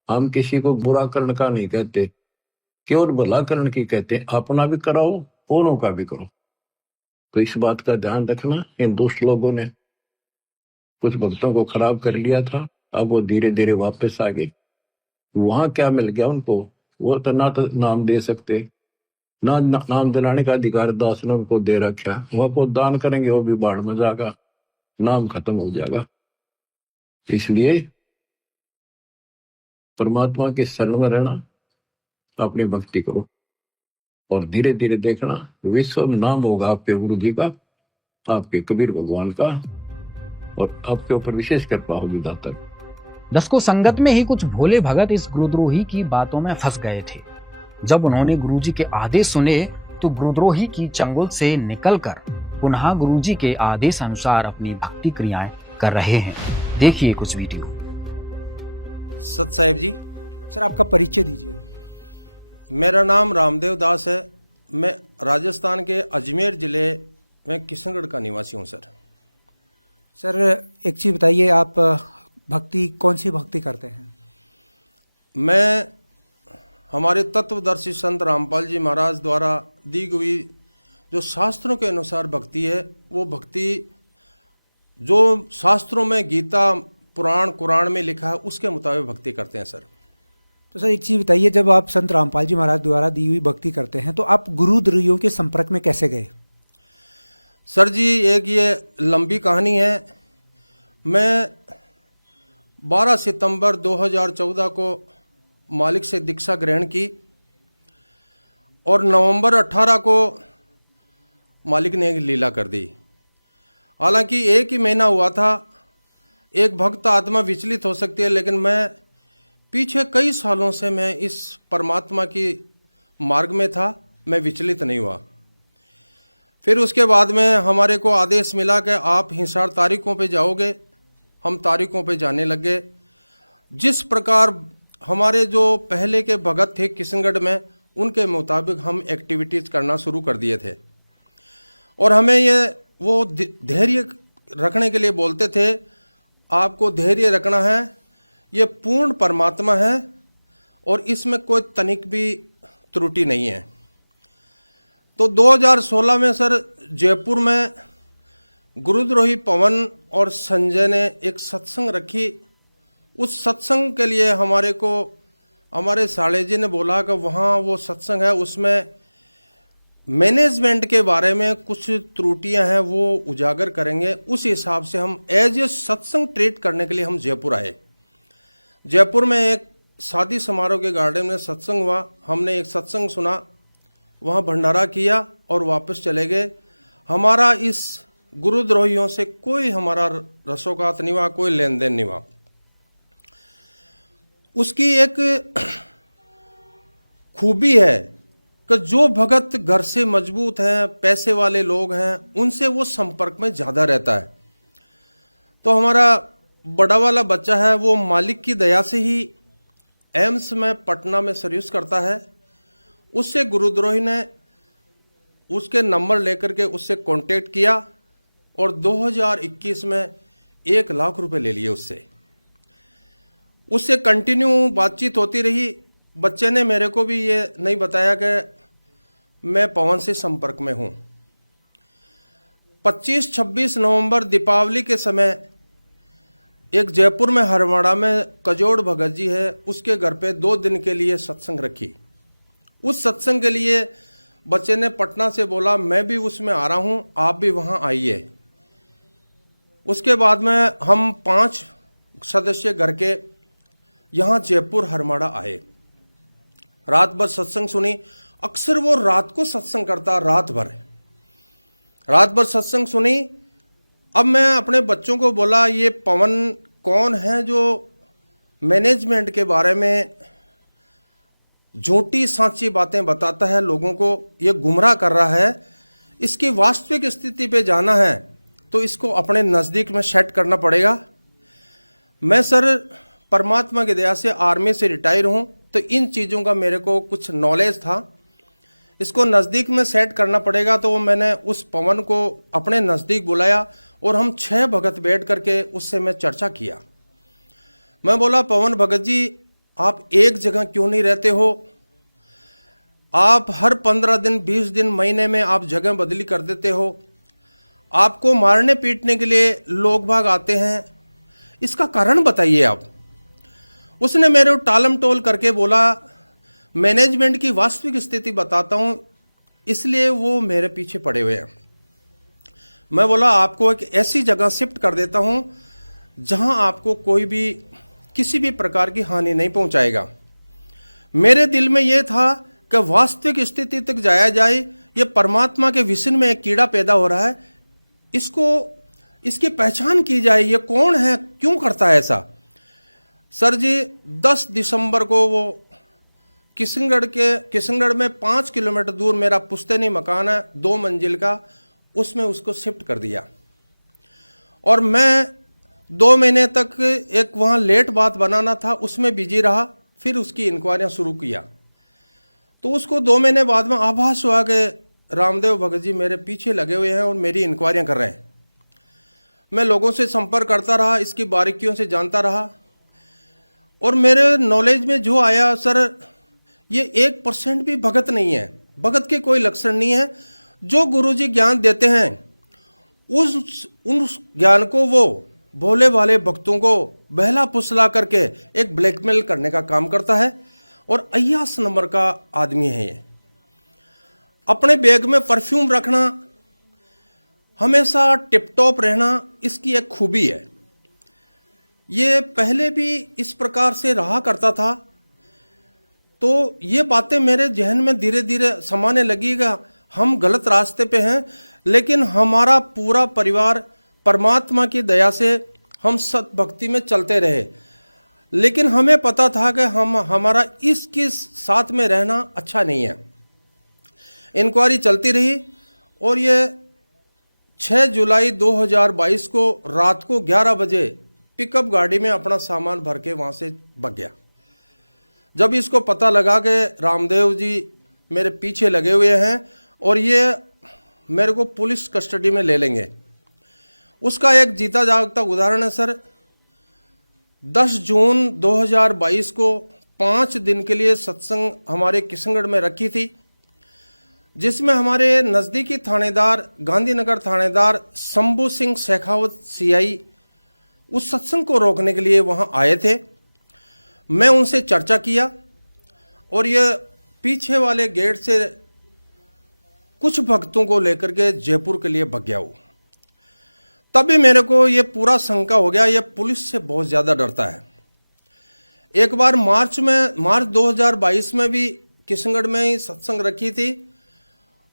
हम किसी को बुरा करने का नहीं कहते, केवल भला करने की कहते हैं। अपना भी कराओ, औरों का भी करो। तो इस बात का ध्यान रखना। इन दुष्ट लोगों ने कुछ भक्तों को खराब कर लिया था, अब वो धीरे धीरे वापस आ गए। वहां क्या मिल गया उनको, वो तो नाम दे सकते, ना नाम दिलाने का अधिकार दास ने उनको दे रखा। वह को दान करेंगे, वो भी बाढ़ में जाएगा, नाम खत्म हो जाएगा। इसलिए परमात्मा के शरण में रहना, अपनी भक्ति करो और धीरे धीरे देखना विश्व नाम होगा आपके गुरु जी का, आपके कबीर भगवान का, और आपके ऊपर विशेष कृपा होगी दाता। दर्शकों, संगत में ही कुछ भोले भगत इस गुरुद्रोही की बातों में फंस गए थे। जब उन्होंने गुरुजी के आदेश सुने तो गुरुद्रोही की चंगुल से निकलकर पुनः गुरुजी के आदेश अनुसार अपनी भक्ति क्रियाएं कर रहे हैं। देखिए कुछ वीडियो। सत साहिब जी। सर, आपका परिचय दीजिए। मेरा नाम रामदेव दास है। मैं राजस्थान के अजमेर जिले में किशनगढ़ का निवासी हूँ सर। सर, एक चीज़ बताइए, आप भक्ति कौन सी भक्ति करते हैं? मैं हमारे तत्वदर्शी संत रामपाल जी महाराज द्वारा दी गई जो शास्त्रों के अनुसार भक्ति है, वो भक्ति जो शास्त्रों में गीता पुराण कुरान में लिखा है उसके मुताबिक भक्ति करते हैं सर। तो सर, एक चीज़ बताइए, जब आप संत रामपाल जी महाराज द्वारा दी हुई भक्ति करते हैं तो आप गुरुद्रोहियों के संपर्क में कैसे गए? सर जी, एक ये लंबी कहानी है। मैं 12 सितंबर 2014 को मालिक से दीक्षा ग्रहण की और नवंबर 18 को मालिक ने एक लीला कर दी। हालांकि एक ही महीना हुआ था। एक भक्त आत्मा विचलित हो सकती है, लेकिन मैं पीछे कई सालों से मैं इस परमात्मा की मार्ग में था, मैं विचलित नहीं हुआ। फिर उसके बाद में हमारे को आदेश मिला कि आप हिसार तारीखों पे जाओगे। हम तारीखों पे जाने लगे। जिस प्रकार हमारे जो पहले के भगत थे किशनगढ़ में, उनके मुताबिक हम एक्टिविटीज़ करना शुरू कर दिए थे। और हमें ये वो धैर्य रखने के लिए बोलते थे, आपको धैर्य रखना है, ये पूर्ण परमात्मा है और इसमें कोई तनिक भी त्रुटि नहीं है। तो 2016 में सर जयपुर में गुरुद्रोही पवन और संजय ने एक सत्संग रखी। उस सत्संग के लिए हमारे को हमारे साले जी ने बोला कि वहाँ वो सत्संग है, उसमें मैनेजमेंट के बारे में कुछ त्रुटियां हैं वो उजागर करेंगे। उस हिसाब से हम एज ए सत्संग ट्रीट करने के लिए हम जयपुर आए। जयपुर में एक शादी समारोह के गार्डन में सत्संग हुआ। हमने एक सत्संग सुना, वहाँ भंडारा किया और वापस चले गए। हमारा इस गुरुद्रोहियों से कोई हमारा रसोगात नहीं हुआ, कोई लेन देन नहीं हुआ। उसकी एक खूबी है कि जो भगत घर से मजबूत हैं, पैसे वाले लोग हैं, उनसे वो संपर्क में ज़्यादा रहता है। तो हमारा बड़ा वाला बच्चा है, वो मालिक की दया से ही एम्स में पटना में सर्विस करता है। उससे गुरुद्रोही ने उसके नंबर लेकर के उससे कांटेक्ट किया और 2021 में 1 लाख रुपए ले लिए उससे कंटिन्यू बातचीत होती रही। बच्चे ने मेरे को भी ये नहीं बताया कि मैं पवन से संपर्क में हूँ। 25-26 नवंबर दीपावली के समय एक जयपुर में हरवाड़ा में कजोड़ भगत जी है, उसके घर पे 2 दिन के लिए सत्संग रखी। उस सत्संग के लिए बच्चे ने पटना से बोला मैं भी उसमें आ रहा हूँ, आप भी वहाँ आइए। उसके बाद में हम 5 सदस्य घर के यहाँ जयपुर हरवाड़ा आए। रात भर सत्संग सुनी। अक्सर वो रात को सत्संग करता, रात भर सत्संग सुनी। अब मैं अपने बच्चों को बोला ये पवन कौन है जो मैनेजमेंट के बारे में झूठी सांची बातें बताता है, लोगों को ये गुमराह कर रहा है। इसकी वास्तविक स्थिति पे जाना है तो इसको अपने नज़दीक में सेट करना पड़ेगा। मैं सर परमात्मा की दया से आर्मी से रिटायर हूँ, तो इन चीज़ों का मेरे को कुछ नॉलेज था। इसको नज़दीक में सेट करना पड़ेगा। तो मैंने उस पवन को अपने नज़दीक बुलाया और हम 6 भगत बैठ करके उससे मैं चर्चा किया। मैं बोला, पवन भगत जी, आप एक जगह क्यों नहीं रहते हो? आप हर 15 दिन 20 दिन महीने में आप जगह बदली कर देते हो। आपको मारने पीटने के लिए लोग भाग आते हैं, इसका कारण बताइए आप। उसने मेरे टालम टोल करके बोला, मैनेजमेंट की वास्तविक स्थिति बताता हूं, इसलिए वो मेरे पीछे पड़े हुए हैं। मैं बोला, आपको एक ऐसी जगह शिफ्ट कर देता हूं जहां आपको कोई भी किसी भी प्रकार की हानि नहीं पहुंचाएगा। मेरे दिल में यह था कि वास्तविक स्थिति तक जाया जाए। ये परमात्मा के विषय में एक कीड़ा पैदा हो रहा है, इसकी पहचान की जाए, ये कौन है, क्यों करता है ऐसा। सर जी, 10 दिसंबर को वो किशनगढ़ में 5 किलोमीटर दूर मेरा पुश्तैनी मकान है, 2 मंजिल का, उसमें उसको शिफ्ट कर दिया। और मैं 2 महीने तक एक वहाँ लेट बात बनाना था, उसमें बिजी रहा। फिर उसकी इंक्वायरियाँ शुरू किया तो उसको 2 महीने बाद में आभास हुआ कि रामदेव भगत जी मेरे पीछे लगे हुए हैं और मेरी इंक्वायरियाँ कर रहे हैं। मैं लोगों से संपर्क करता रहा, इसकी बारीकियों से जानता रहा और मेरे नॉलेज में जो आया, सर ये 1% भी भगत नहीं है, भगत के कोई लक्षण नहीं है। जो गुरुजी ज्ञान देते हैं उन ज्ञान को वो भोले भाले भक्तों को बहला फुसला करके एक ब्लैकमेल करने का काम करता है और अय्यास नंबर का आदमी है ये। अपने बैग में परफ्यूम रखना, हमेशा टिप टॉप रहना, इसकी एक खूबी है। ये पहले भी इस प्रकार से रहा करता था। तो ये बातें मेरे जहन में धीरे धीरे समाने लगीगा। हम गलत रास्ते पे हैं, लेकिन हमारा पूरा परिवार परमात्मा की दया से हम सत भक्ति में चलते रहे। लेकिन हमें पता था कि हमारा इसके साथ में रहना अच्छा नहीं है। इंक्वायरी चलती रही और ये 6 जुलाई 2022 को रात को 11 बजे पिकअप गाड़ी में अपना सामान भर के वहाँ से भाग गया। जब इसको पता लगा कि रामदेव जी मेरे पीछे लगे हुए हैं और ये मेरे को पुलिस कस्टडी में ले लेंगे, उसका एक जीता जागता उदाहरण है सर। 10 जून 2022 को 5 दिन के लिए सत्संग हमारे किशनगढ़ में रखी थी, जिसमें हमारे नज़दीकी थानेदार, गांधीनगर थानेदार शंभू सिंह शेखावत सीआई उस सत्संग को रोकने के लिए वहाँ आए थे। मैं उनसे चर्चा किया और ये पीछे वाले गेट से कुछ भक्तों को लेकर के जयपुर के लिए भाग गया वो। तभी मेरे को ये पूरा शंका हो गया, ये पुलिस से बहुत ज़्यादा डरता है। एक बार मार्च 2022 में भी किशनगढ़ में ही सत्संग रखी थी।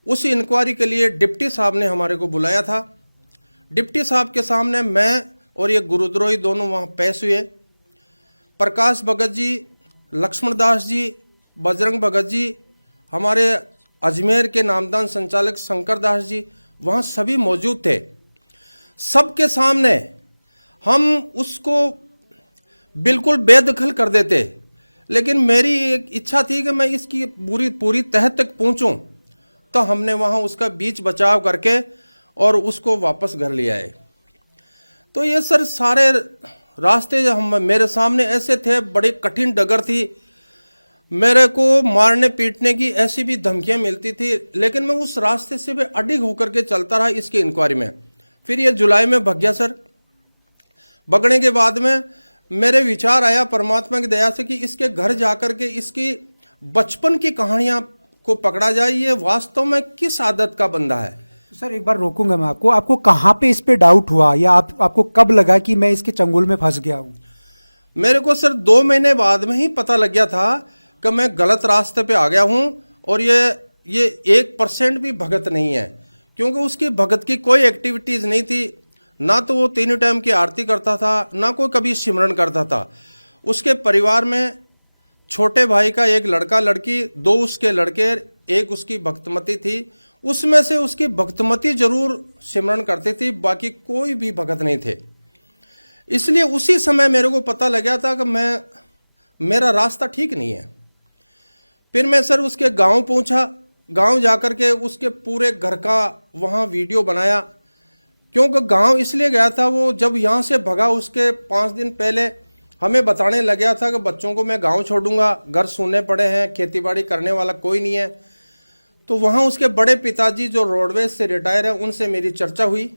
उस इंक्वायरी के लिए डिप्टी साहब ने हमारे को बुलाया था। डिप्टी साहब के सामने मैं और ये गुरुद्रोही दोनों वहाँ पेश हुए। प्रकाश भगत जी, लक्ष्मण दास जी, बजरंग भगत जी, हमारे अजमेर के नामदान संचालक शंकर दास जी वहाँ सभी मौजूद थे। सबके सामने हम उसको बिल्कुल बेदखल कर देते, लेकिन मेरी एक इच्छा थी कि मैं इसकी पूरी तह तक पहुँचूँ। तो हमने वहाँ उसका बीच बचाव करके और उसको वापस घर ले आए। तो ये सर सारे रास्ते मेरे सामने ऐसे थे, बड़ी कठिन डगर थी। मेरे को मारने पीटने की ऐसी भी धमकियां मिलती थी, लेकिन मैं उस रास्ते से भी अडिग होकर के चलता रहा इसकी इंक्वायरी में। फिर ये जुलाई में भाग गया सर। भगने के बाद में मेरे विचार आया परमात्मा की दया से कि इसके घर जाकर के इसकी बचपन की कहानियां को पकड़ा जाए, ये वास्तव में किस आदत का बंदा है। सर एक बार रोकूंगा मैं आपको कहाँ पे इस पे डाउट हुआ या आपको कब लगा कि मैं इसके चंगुल में फंस गया हूँ? मेरे को सर 2 महीने बाद में ही पता लग गया था कि मैं गलत रास्ते पे आ गया हूँ और ये 1% भी भगत नहीं है, क्योंकि उसकी भगत की कोई एक्टिविटीज़ नहीं थी। ना तो वो 3 टाइम की आरती करता था, ना कोई कभी सिमरन करता था। उसके परिवार में छोटे भाई का एक लड़का लड़की, 2 उसके लड़के, एक उसकी भक्तमती थी। उसमें से उसकी भक्तमती जरूर सिमरन करती थी, बाकी कोई भी भगत नहीं थे। इसलिए उसी समय मेरे को पता लग गया था कि मेरा रास्ता ठीक नहीं है। फिर मैं सर उसके गांव पहुंचा। गांव जाकर के उसके पूरे घर का वहां वीडियो बनाया, क्योंकि गांव इसलिए गया था, वो जब यहाँ से भगा उसके 5 दिन पहले हमें बताने लग गया था कि बच्चों को मैं गांव छोड़ूंगा, घर सूने पड़े हैं, खेतीबाड़ी करने वाला कोई नहीं है। तो वहाँ उसके बड़े पिताजी जो रोडवेज से रिटायर है, उनसे मेरी चर्चा हुई।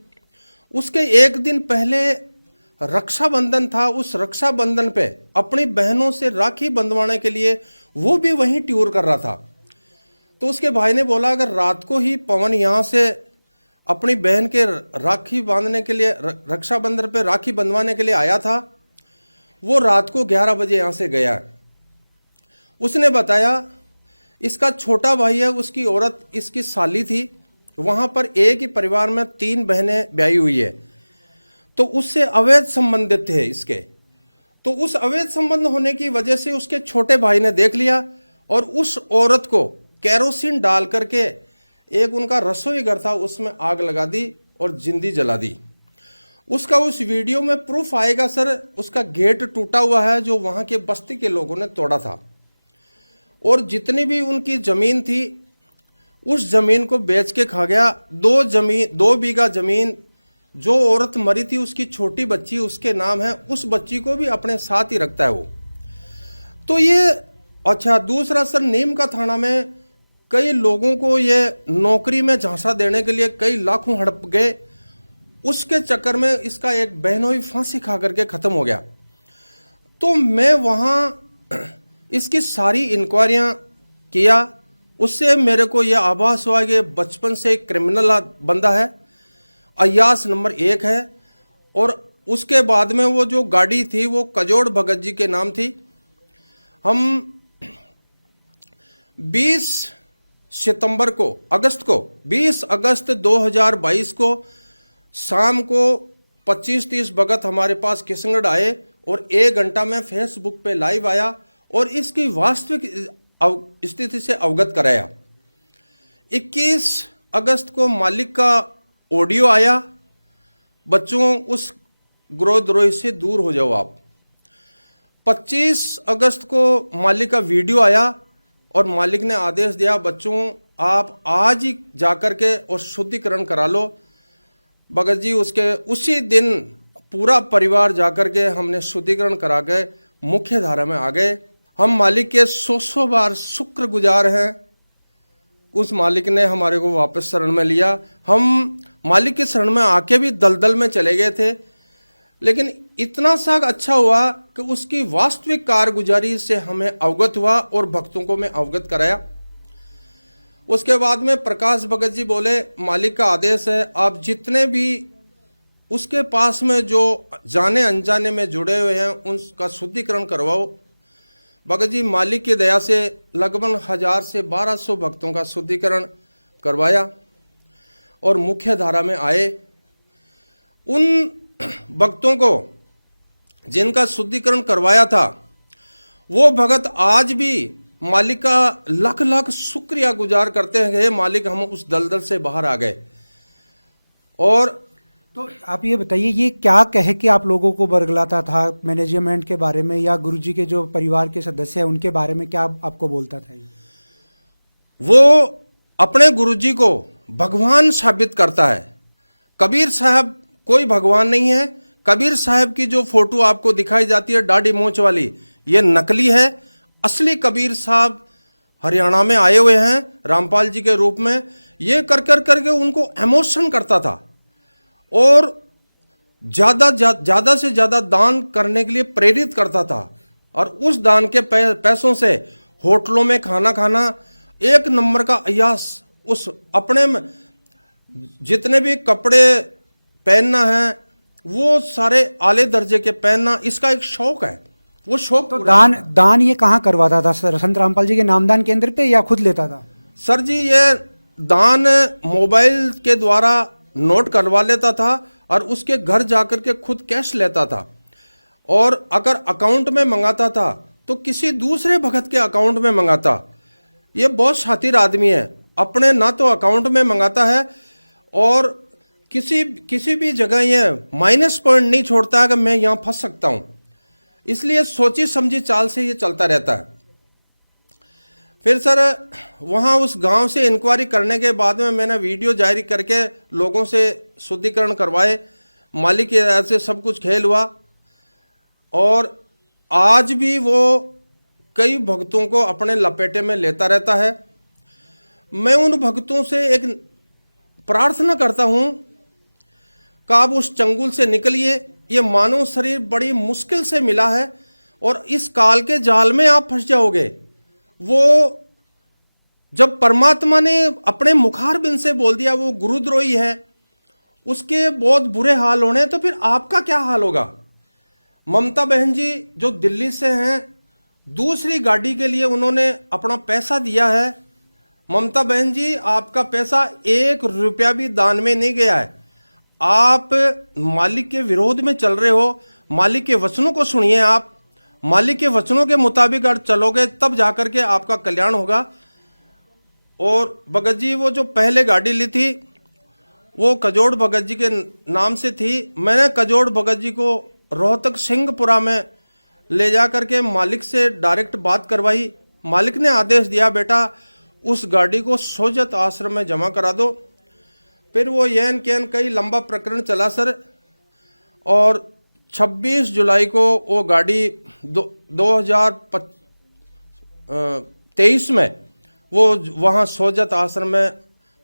उसके एक दिन पहले रक्षाबंधन था। उस रक्षाबंधन पे अपनी बहनों से राखी बंधवाने के लिए वो भी वहीं टूर कर रहा था। तो उसके भाई ने बोला अगर रात को ही पवन यहाँ से अपनी बहन के राखी बांधने के लिए, रक्षाबंधन पे राखी बंधवाने के लिए आया था, वो रात को 11 बजे यहाँ से गया। उसने बताया इसका छोटा भाई है, उसकी औरत इसकी साली थी। वहाँ पर एक ही परिवार में 3 बहनें ब्याही हुई है, तो उससे अवैध संबंधित थे इसके। तो उस अवैध संबंध होने की वजह से उसके छोटे भाई ने देख लिया और उस औरत को केरोसिन डाल करके, एक उनका रसोई घर था, उसमें आग लगा दी और जिंदी जला दी। उसका उस वीडियो में प्रूफ आएगा सर। उसका गेट टूटा हुआ है जो वहाँ के बस्ती के लोगों ने तोड़ा था, और जितनी भी उनकी जमीन थी उस जमीन को बेच के खा गया। 2 बीघा जमीन जो औरत मरी थी उसकी छोटी बच्ची उसके नाम है, उस बच्ची को भी अपने साथ ही रखता है वो। तो ये अच्छा। दूसरा सर, नीम का थाना में कई लोगों को ये नौकरी में झांसा देने के लिए कई लाखों हड़प गए। उसके चक्कर में इसका एक बहनोई फांसी खा करके खत्म हो गया। तो मैं वहाँ इसकी सारी इंक्वायरियाँ किया। उससे मेरे को यह आभास हुआ कि बचपन से एक क्रिमिनल बंदा है, अयास नंबर 1 है। और उसके बाद में वो जो गाड़ी थी वो कजोड़ भगत जी के नाम थी। हम 20 अगस्त 2022 को शाम को 25-30 भगत हमारे पास किशनगढ़ आए और 1 घंटा में फेसबुक पे लाइव आया और इसकी वास्तविक स्थिति से अवगत कराया। 21 अगस्त को मालिक का ऑडियो आया, बच्चों उस ग्रोहद्रोही से दूर हो जाओ आप। 25 अगस्त को मालिक का वीडियो आया और मालिक ने आदेश दिया बच्चों आप आज ही जाकर के और शुद्धिकरण करा लो। भगत जी उसके उसी दिन पूरा परिवार जाकर के हमने शुद्धिकरण करा के मुख्य धारा में आ गए। हम मालिक के 100 बार शुक्रगुजार हैं। उस मालिक ने हमारे को वापस शरण में लिया। हम मालिक के शरण में आके भी दलदल में चले गए थे, लेकिन इतना सा अच्छा हुआ कि उसकी वास्तविक कारगुजारी से हमें अवगत हुआ और भक्तों को मैं अवगत कराया। उसके बाद में प्रकाश भगत जी बोले मालिक का आदेश है आप जितने भी उसके पास में जो जाने अनजाने में जुड़े हुए हैं उनका शुद्धिकरण करवाओ। भगत जी मालिक की दया से लगभग 1000 से 1200 भक्तों का शुद्धिकरण करवाया और मुख्य धारा में आए। उन भक्तों को जिनका शुद्धिकरण करवाया था वो भगत आज भी मालिक का लाख लाख शुक्रिया गुजार करते हैं, हे मालिक हम उस दलदल से बाहर आ गए। और तो आप ये बताइए ये क्या कह के आप लोगों को बरगलाता था मैनेजमेंट के बारे में या गुरुजी के जो परिवार के सदस्य हैं उनके बारे में क्या आपको बोलता था? वो अपने गुरुजी को भगवान साबित करता है। कबीर साहब कोई भगवान नहीं है। कबीर साहब की जो फोटो आपको दिखाई जाती है दाढ़ी मूंछ वाली, ये नकली है। असली कबीर साहब हरियाणा में आए हुए हैं रामपाल जी के रूप में। ये कर करके उनको इमोशन करता था और ज्यादा से ज्यादा दान करने के लिए प्रेरित करता था। और उस दान के पैसों से होटलों में खाना खाना, 1 नंबर का अयास। उस अपने में जितने भी कपड़े पहनना है वो सारे आले दर्जे के पहनना, इसका एक शौक है। वो शौक तो दान ये कहाँ करवाता था सर? संत रामपाल जी के नामदान केंद्र पे या खुद लेता था? सर जी ये दान मोबाइल के द्वारा नोट करवा लेता था और उसके घर जाकर के खुद कैश लेता था। और अगर अकाउंट में मंगाता था तो किसी दूसरे भगत के अकाउंट में मंगाता। ये बहुत शातिर आदमी है, अपने ना तो अकाउंट में मंगाता है और किसी भी जगह ये माइनस पॉइंट नहीं छोड़ता है कि मैं यहाँ फंस सकता हूँ। इसलिए सोची समझी चाल से ये चलता रहता है। फिर सर वहाँ उस गांव से इंक्वायरी करने के बाद में मैंने वीडियो जारी करके लोगों से शुद्धिकरण करवाए, मालिक की राय से सब कुछ खेल हुआ और आज भी वो कई भक्तों को अपने लपेटे में लेता रहता है। मैं उन भक्तों से एक प्रार्थना करता हूँ कि आप उस चंगुल से निकलिए। ये मानव शरीर बड़ी मुश्किल से मिला है और इस काल के जाल में आप फंस जाओगे। वो जब परमात्मा ने अपने मुखारबिंद से बोल दिया वो गुरुद्रोही है, उसके बहुत बुरे हाल होने, तो फिर आपका क्या हाल होगा। ममता बहन जी जो दिल्ली से हैं, दूसरी गाड़ी के लिए उन्होंने अपना पैसा दिया है। ममता बहन जी आपका पैसा 1 रुपया भी दान में नहीं गया है। आप मालिक के विरोध में चल रहे हो। मालिक के वचनों को सुनिए। आप मालिक के वचनों के मुताबिक अगर चलोगे तब जाकर के आपका कल्याण होगा। और भगत जी वो जो पहले गाड़ी ली थी वो कजोड़ भगत जी के नाम से थी। मैंने कजोड़ भगत जी को रोहतक सिंहपुरा में ले जा करके मालिक से डायरेक्ट बात करवाई। मालिक ने आदेश दिया बेटा उस गाड़ी को सोजत आश्रम में जमा करा दो। फिर वो येन केन कई लंबा प्रकरण चला सर और 26 जुलाई को वो गाड़ी 2023 में वो वहाँ सोजत आश्रम में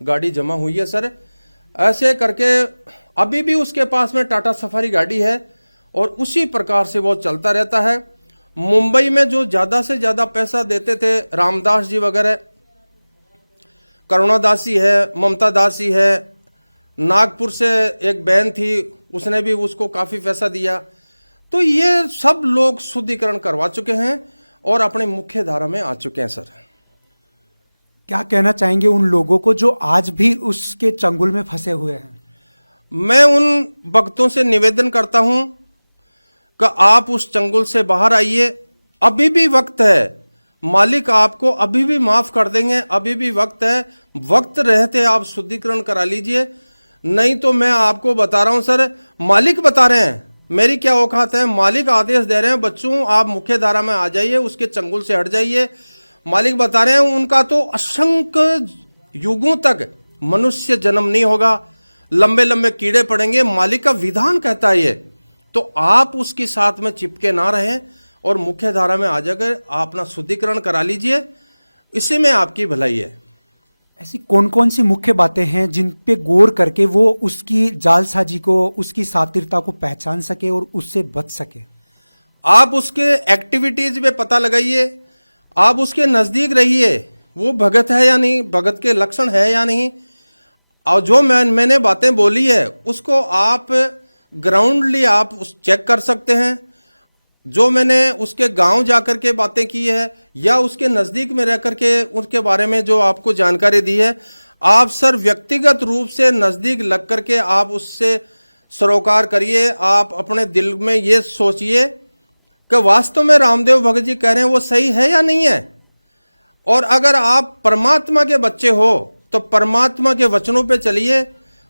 गाड़ी जमा हुई है सर। ऐसे करके अभी भी उसके पास में टाटा सफारी गाड़ी है और उसी प्रकार से वो चलता रहता है। मुंबई में जो ज़्यादा से ज़्यादा पैसा देते थे रामदास जी वगैरह, करुणा दासी है, ममता दासी है, नागपुर से एक बहन थी उसने भी उसको काफ़ी पैसा दिया। तो ये सब लोग शुद्धिकरण करवा चुके हैं और अपने मुख्य धारा में आ चुके हैं सर। क्या कहना चाहेंगे उन लोगों को जो आज भी उसके चंगुल में फंसे हुए हैं? मैं उन भक्तों से निवेदन करता हूं कि आप उस चंगुल से बाहर आइए। अभी भी वक्त है, मालिक आपको अभी भी माफ कर देंगे। अभी भी वक्त है, वक्त रहते आप शुद्धिकरण करा लीजिए। नहीं तो मैं आपको बता रहा हूं सर, मालिक बता रहे हैं, मेरी क्या औकात है। मालिक आदेश दे रहे हैं बच्चों आप मुख्य धारा में आ जाइए, उसके चंगुल से हट जाइए। मालिक बता रहे हैं उनका तो असंख्य युगों तक मनुष्य जन्म नहीं होगा, लंबे लंबे कीड़े पड़ेंगे। मालिक का विधान कहता है ये। तो आप उसके साथ में चिपके ना रहें और मुख्य धारा में आ जाकर आप अपना शुद्धिकरण करा लीजिए। इसी में आपकी भलाई है। ऐसी कौन कौन सी मुख्य बातें हैं जिन पे गौर करके वो उसकी जालसाजी को, उसकी सातिरता को पहचान सके और उससे बच सके? आप उसके एक्टिविटीज में पता लगाइए, आप उसके नज़दीक रहिए, वो भगत है या नहीं, भगत के लक्षण है या नहीं। और जो मैंने बातें बोली है उसको आप ग्राउंडली आप चेक कर सकते हैं। जो मैंने उसके गांव जाकर के बातें की है या उसके नज़दीक में रह कर के उसके बारे में जो आपको जानकारी दी है, आप सर व्यक्तिगत रूप से नज़दीक लग कर के आप उससे सरोकार करिए। आप अपने दिल में ये सोचिए कि वास्तव में रामदेव भगत जी कह रहे हैं वो सही है या नहीं है। और अगर आप परमात्मा के बच्चे हो तो परमात्मा के वचनों पे चलिए।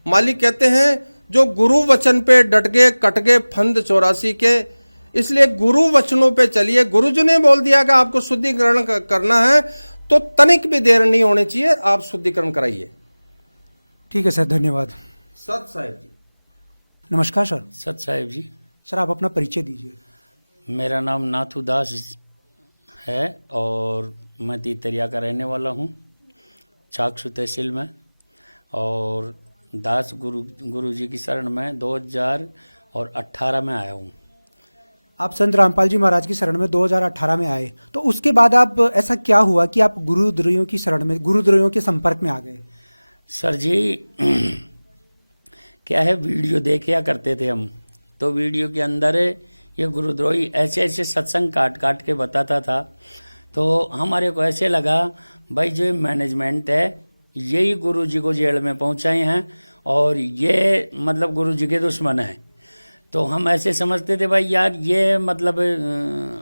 मालिक कहते हैं जो गुरु वचन पे डट गए कट गए फंद 84 के। इसलिए गुरु वचनों पे चलिए। गुरु जी ने बोल दिया कि आपको शुद्धिकरण करना है तो तनिक भी देर नहीं होनी चाहिए, आप शुद्धिकरण कराइए। ठीक है सर, धन्यवाद। सत साहिब जी। नमस्कार सर। सत साहिब जी। सर आप अपना परिचय दीजिए। मेरा नाम नाथू दास है और मैं तीतरिया का रहने वाला हूँ, चाकसू तहसील में। और दास गुरु जी की शरण में 2018 में आया हूँ। आप संत रामपाल जी महाराज की शरण में 2018 में आए, तो उसके बाद आप ऐसा क्या हुआ कि आप गुरुद्रोहियों की शरण में, गुरुद्रोहियों के संपर्क में आ गए? सर जी क्या है, वीडियो देखा करते थे हम, तो वीडियो के अंदर ये गुरुद्रोही ऐसे ऐसे सत्संग काट काट के बताता था। तो हमारे को ऐसे लगा भाई जो मैनेजमेंट है यही गुरु जी को जेल में पहुंचाए हैं और ये मतलब गुरु जी के दुश्मन हैं। तो हम ऐसे समझते थे भाई यार ये मतलब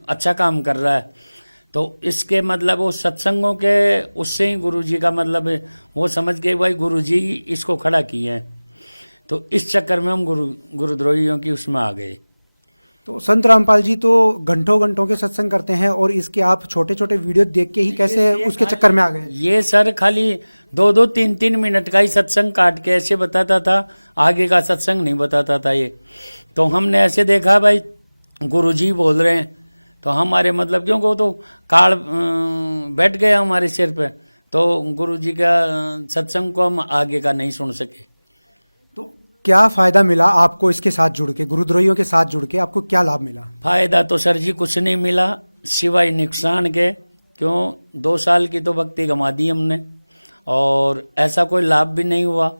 अच्छा काम कर रहा है, तो इसके मतलब वो सत्संगों के उससे ही गुरुजी का मतलब वो समझ गए भाई गुरुजी इसको खड़ा किए हैं। तो इस चक्कर में हम गुरुद्रोहियों की उसमें आ गए। तो संत रामपाल जी तो घंटों घंटों के सत्संग करते हैं और इसके आप छोटे छोटे वीडियो देख के ही कैसे उसके चक्कर में आ गए? ये सर खाली 2-2, 3-3 मिनट का ही सत्संग काट के ऐसे बताता था, आगे का सत्संग नहीं बताता था ये। तो हमने ऐसे देखा भाई गुरुजी बोल रहे हैं, तो हमारे मतलब क्योंकि वो तो काल बैठ गया हमारे सिर पे, तो गुरुजी का सत्संग को हम आगे का नहीं सुन सके। तो क्या फायदा मिला आपको इसके साथ जुड़ के, गुरुद्रोहियों के साथ जुड़ के आपको क्या लाभ मिला? फायदा तो सर जी कुछ नहीं मिला सिवाय नुकसान के। क्यों 2 साल की तो भक्ति गंवा दी हमने और ऐसा कोई लाभ भी नहीं हुआ।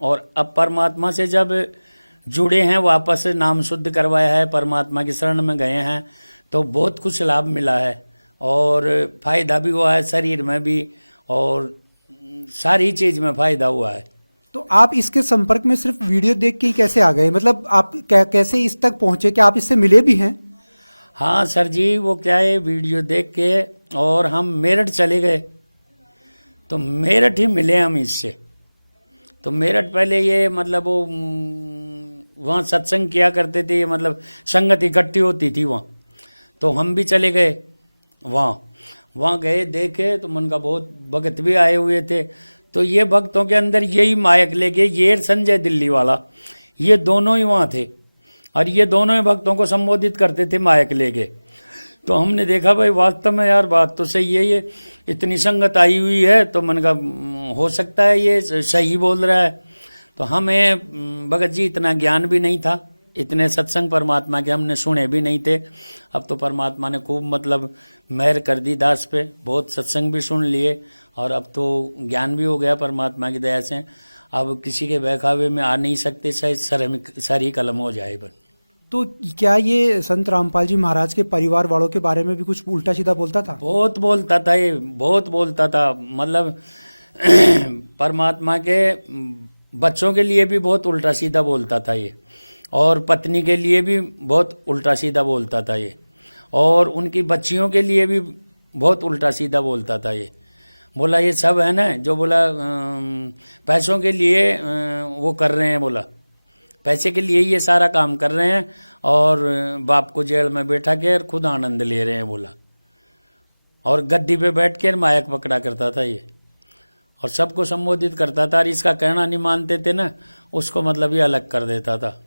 और अब परमात्मा से जब जुड़े हैं, वापस नाम शुद्ध करवाया है, परमात्मा की शरण में गए हैं, तो बहुत कुछ लाभ मिला है और फायदा भी हुआ है शरीर में भी और सारी चीज में फायदा हुआ है। तो आप इसके संपर्क में सिर्फ वीडियो देख के ही कैसे आ गए? मतलब आप कैसे इस तक पहुंचे कि आप इससे मिले भी हैं? हाँ सर जी, वो क्या है वीडियो देख के और हम मेरठ चले गए, तो मेरठ ही मिले हम इससे। तो मेरठ पहले ये मतलब वो वहाँ सत्संग किया करते थे, मतलब संगत इकट्ठी होती थी वहाँ, तो हम भी चले गए वहाँ गए, देखे तो मन का बहुत भगत भी आए हुए थे। तो ये भक्तों के अंदर यही मायक लेके ये संजय दिल्ली वाला, ये दोनों ही वहाँ थे और ये दोनों ही भक्तों को संबोधित करते थे मायक लेके। तो हमने देखा भाई वास्तव में यार बात तो सही है, ये इतनी संगत आई हुई है तो मन का हो सकता है ये सही बोल रहा है। तो हमें भगत जी इतना ज्ञान भी नहीं था, इतने सत्संग परमात्मा के हमने सुने भी नहीं थे। अब तो परमात्मा ने खूब मतलब मेहर कर दी दास पे, बहुत सत्संग भी सुन लिए और अब तो ज्ञान भी हो गया परमात्मा की दया से। अब किसी के बहकावे में आ नहीं सकते, शायद सर ही कलम हो जाए। तो क्या ये संत रामपाल जी महाराज के परिवार वालों के बारे में भी कुछ उल्टा सीधा बोलता था? बहुत बोलता था ये, बहुत बोलता था। मतलब परमात्मा के बच्चों के लिए भी बहुत उल्टा सीधा बोलता था ये, और पत्नी के लिए भी बहुत उल्टा सीधा बोलता था ये, और उनकी बच्चियों के लिए भी बहुत उल्टा सीधा बोलता था ये। बोला ये सब है ना, जो बोला पैसों के लिए वो कर रहे हैं, बोला पैसे के लिए ये सारा काम कर रहे हैं और बाप को जेल में बैठा के खुद आनंद ले रहे हैं, बोला। और गद्दी पे बैठ कर मायक पकड़ा करता था ये और सबको संबोधित करता था, और इसका कहना नहीं मानते थे ना, उसको मतलब ये अलग कर देता था।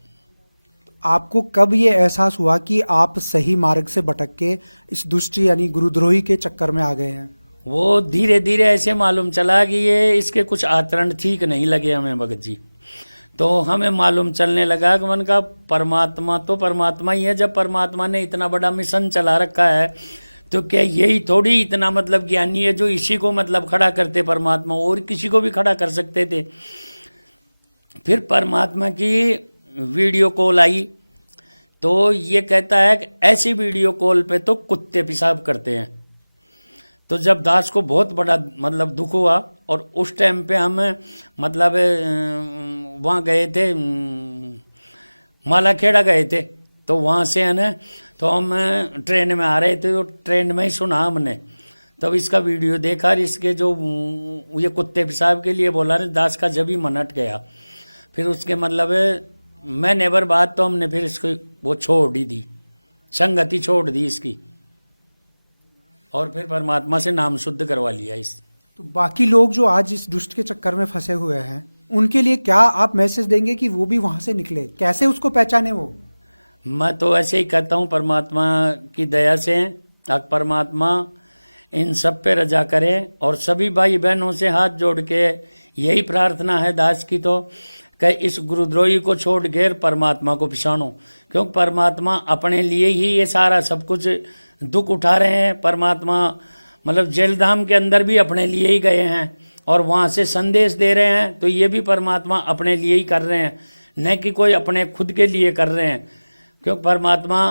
आपको कब ये एहसास हुआ कि आप सही मार्ग से भटक के इस दुष्ट यानी गुरुद्रोही के चक्कर में आ गए हैं? वो धीरे धीरे ऐसे मालूम चला कि ये इसके कुछ आचरण ठीक नहीं लगे हमें भगत जी। तो हमें मालूम चलने लगा कि मन का परमात्मा तो परमात्मा ही है। जब परमात्मा ने इतना बड़ा मिशन चला रखा है तो क्या यही थोड़ी इतना मतलब ज्ञानी है जो इसी को मतलब खड़ा करते परमात्मा, और किसी को भी खड़ा कर सकते थे। फिर परमात्मा की वीडियो कॉल आई तो ये कहता है कि ऐसी वीडियो कॉल पे तो कुत्ते पेशाब करते हैं। तो जब दास को बहुत बड़ा मतलब दुख हुआ और उस टाइम पे हम मतलब वहाँ गए थे, मालाखेड़ा गए थे, तो वहाँ से है ना, तो हम ट्रेन में आ रहे थे, तो ट्रेन में ही सुना हमने। तब इसका वीडियो देखा, इसके जो ये कुत्ते पेशाब के लिए बोला रहे, दास का जब ही मन हट गया। फिर उसके मतलब मैं नेबर बात तो हमने फिर इसको वो छोड़ ही दी, संगति छोड़ दी इसकी, और फिर परमात्मा से नाम शुद्ध करवा लिया इस। तो बाकी लोग जो आज इस दुष्ट के चक्कर में फंसे हुए हैं, उनके लिए क्या आप मैसेज देंगे कि वो भी वहां से निकले, कैसे उसको पहचाने? वो मैं तो ऐसे ही कहता हूँ परमात्मा की दया से परमात्मा इन सब पे रजा करे, और सभी भाई बहनों से हाथ जोड़ के यही प्रार्थना है दास की तो कि इस गुरुद्रोही को छोड़ कर परमात्मा को पिछानो, क्योंकि परमात्मा अपने लिए ही ये सारा सब कुछ दुख उठा रहे हैं। परमात्मा मतलब जेल धाम के अंदर भी अपने लिए ही गए हैं और वहाँ से संदेश दे रहे हैं, तो ये भी परमात्मा अपने लिए ही कर रहे हैं, न कि कोई अपने खुद के लिए कर रहे हैं। क्योंकि परमात्मा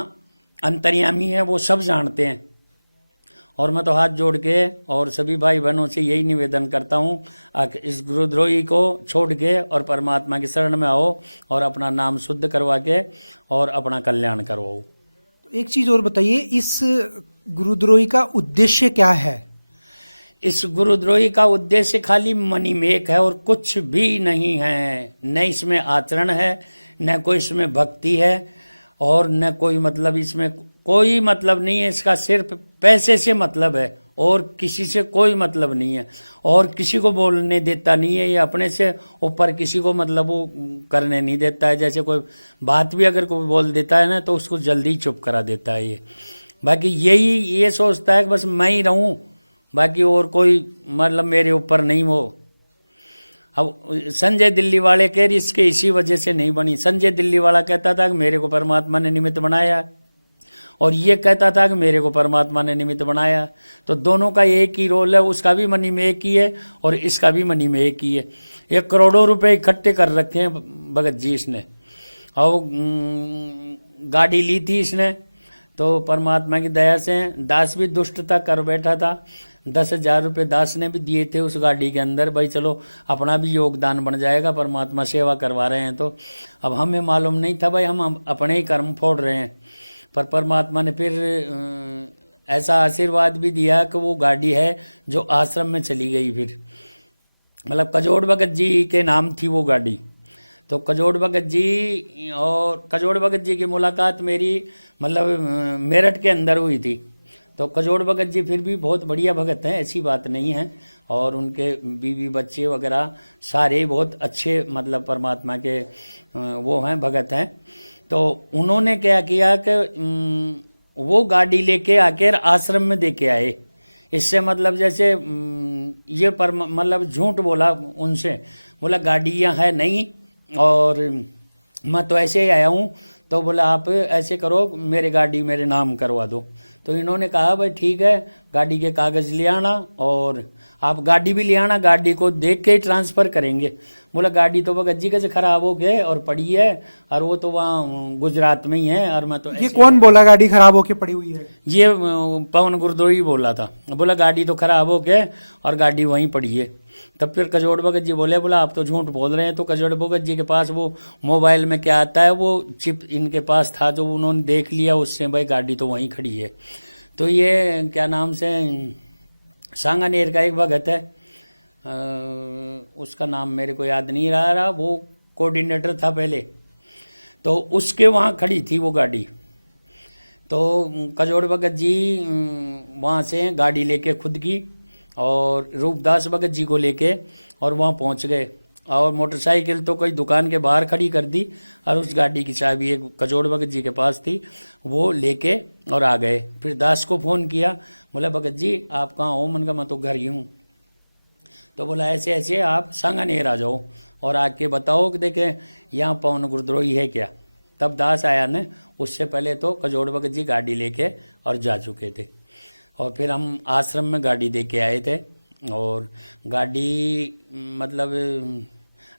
अंतर्यामी है, वो सब जानते हैं और मैं तो हाथ जोड़ के और सभी भाई बहनों से यही निवेदन करता हूँ कि इस गुरुद्रोही को छोड़ के और परमात्मा की शरण में आओ और अपना नाम शुद्ध करवा के और अपना कल्याण करवाओ। एक चीज़ और बताइए, इस गुरुद्रोही का उद्देश्य क्या है? इस गुरुद्रोही का उद्देश्य खाली मनी मेक है और कुछ भी नहीं है। न इसमें आचरण है, न कोई इसमें भक्ति है और न कोई मतलब, इसमें कोई मतलब नहीं है। इसका सिर्फ पैसे से मतलब है और किसी से कोई मतलब नहीं है और किसी को बोलने देता नहीं है। ये अपने से ऊपर किसी को मतलब वो करने नहीं देता है। जैसे कोई बात भी अगर कोई बोल देता है ना तो उसको जल्दी चुप करा देता है ये। बाकी यही ये सोचता है कि बस मैं ही रहूं, बाकी और कोई मतलब मेरे ऊपर नहीं। वो अब संजय दिल्ली वाले कह रही इसके इसी वजह से नहीं बनी। संजय दिल्ली वाला कहता था कि मेरे को परमात्मा ने निमित्त बनाया और ये कहता था कि मेरे को परमात्मा ने निमित्त बनाया। तो दोनों का एक ही रोल है, उसका भी मनी में एक ही है और इसका भी मनी में एक ही है। ये करोड़ों रुपए इकट्ठे कर रखे हैं भगत जी इसने। और गाड़ी ली थी इसने तो परमात्मा की दया से दास भी दुष्टता कर बैठा था। 10,000 रुपये दास ने भी दिए थे उस गाड़ी के अंदर, भाई चलो अपना भी योगदान बन जाएगा, परमात्मा सेवा करवा रहे हैं। तो अब हमें मालूम नहीं था भाई, हम अपने ही कर्म फोड़ रहे हैं। पर परमात्मा ने फिर ऐसा आशीर्वाद भी दिया कि वो गाड़ी है जो आश्रम में चली गई। फिर मतलब कजोड़ भगत जी के नाम थी वो गाड़ी। तो कजोड़ भगत जी की मुलाकात मेरी मतलब मेरठ के अंदर हुई थी। तो कजोड़ भगत जी फिर भी बहुत बढ़िया भगत हैं, ऐसी बात नहीं है। और उनके बीवी बच्चे वगैरह सारे बहुत अच्छे मतलब परमात्मा के वो हैं, भगत हैं। तो उन्होंने क्या किया कि वो गाड़ी लेके आकर आश्रम में दे के आए। इससे मतलब जैसे ये मतलब झूठ बोला उनसे, बोला गाड़ी यहाँ है नहीं और मैं तो ऐसे ही आया हूँ। तो बोला आप ऐसे करो, मेरे गाड़ी मेरे नाम करवा दो। तो इन्होंने कहा भाई ठीक है, गाड़ी के कागज़ ले आना और आप गाड़ी भी ले आना, गाड़ी को देख के ही ट्रांसफ़र करेंगे। बोला गाड़ी तो भगत जी कैसे ख़राब हो गए और पड़ी है और वो तो वहाँ गुजरात में ही है। और मैं तो ये कौन बोला गाड़ी खराब होके पड़ी हुई है? ये पवन गुरुद्रोही बोला था। बोला गाड़ी तो खराब हो गए और गाड़ी वहीं पड़ी है। तब फिर कजोड़ भगत जी बोले, बोला आप तो झूठ बोल रहे हैं। तो कजोड़ भगत जी के पास वो मोबाइल में क्या आता है वो चिप इनके पास था, जो उन्होंने देख लिया उससे भाई गाड़ी तो वहीं खड़ी है। तो ये क्या नाम से सांगानेर का एक भगत है, उसका नाम मेरे को याद नहीं रहा, वो कोऑर्डिनेटर था पहले। तो उसके वहाँ खड़ी थी वो गाड़ी। तो कजोड़ भगत जी वहाँ से गाड़ी लेके खुद की और रूपदास भगत जी को लेके और वहाँ पहुँच गए। और मोटरसाइकिल तो कोई दुकान के बाहर खड़ी कर दी और उस गाड़ी की चाबी एक कजोड़ भगत जी के पास थी, वो लेके और आ गए। फिर दास को फ़ोन किया, बोला भगत जी आप कहाँ हो? मन का मैं तो घर ही हूँ। तो बोला ऐसे ऐसे आप सांगानेर आ जाओ और आके बताओ कि देखें यहाँ पवन गुरुद्रोही है क्या। तब दास आया ने, उससे पहले तो कजोड़ भगत जी गाड़ी लेके और जा चुके थे। और फिर हम आश्रम में गाड़ी दे के आए थे और गाड़ी मतलब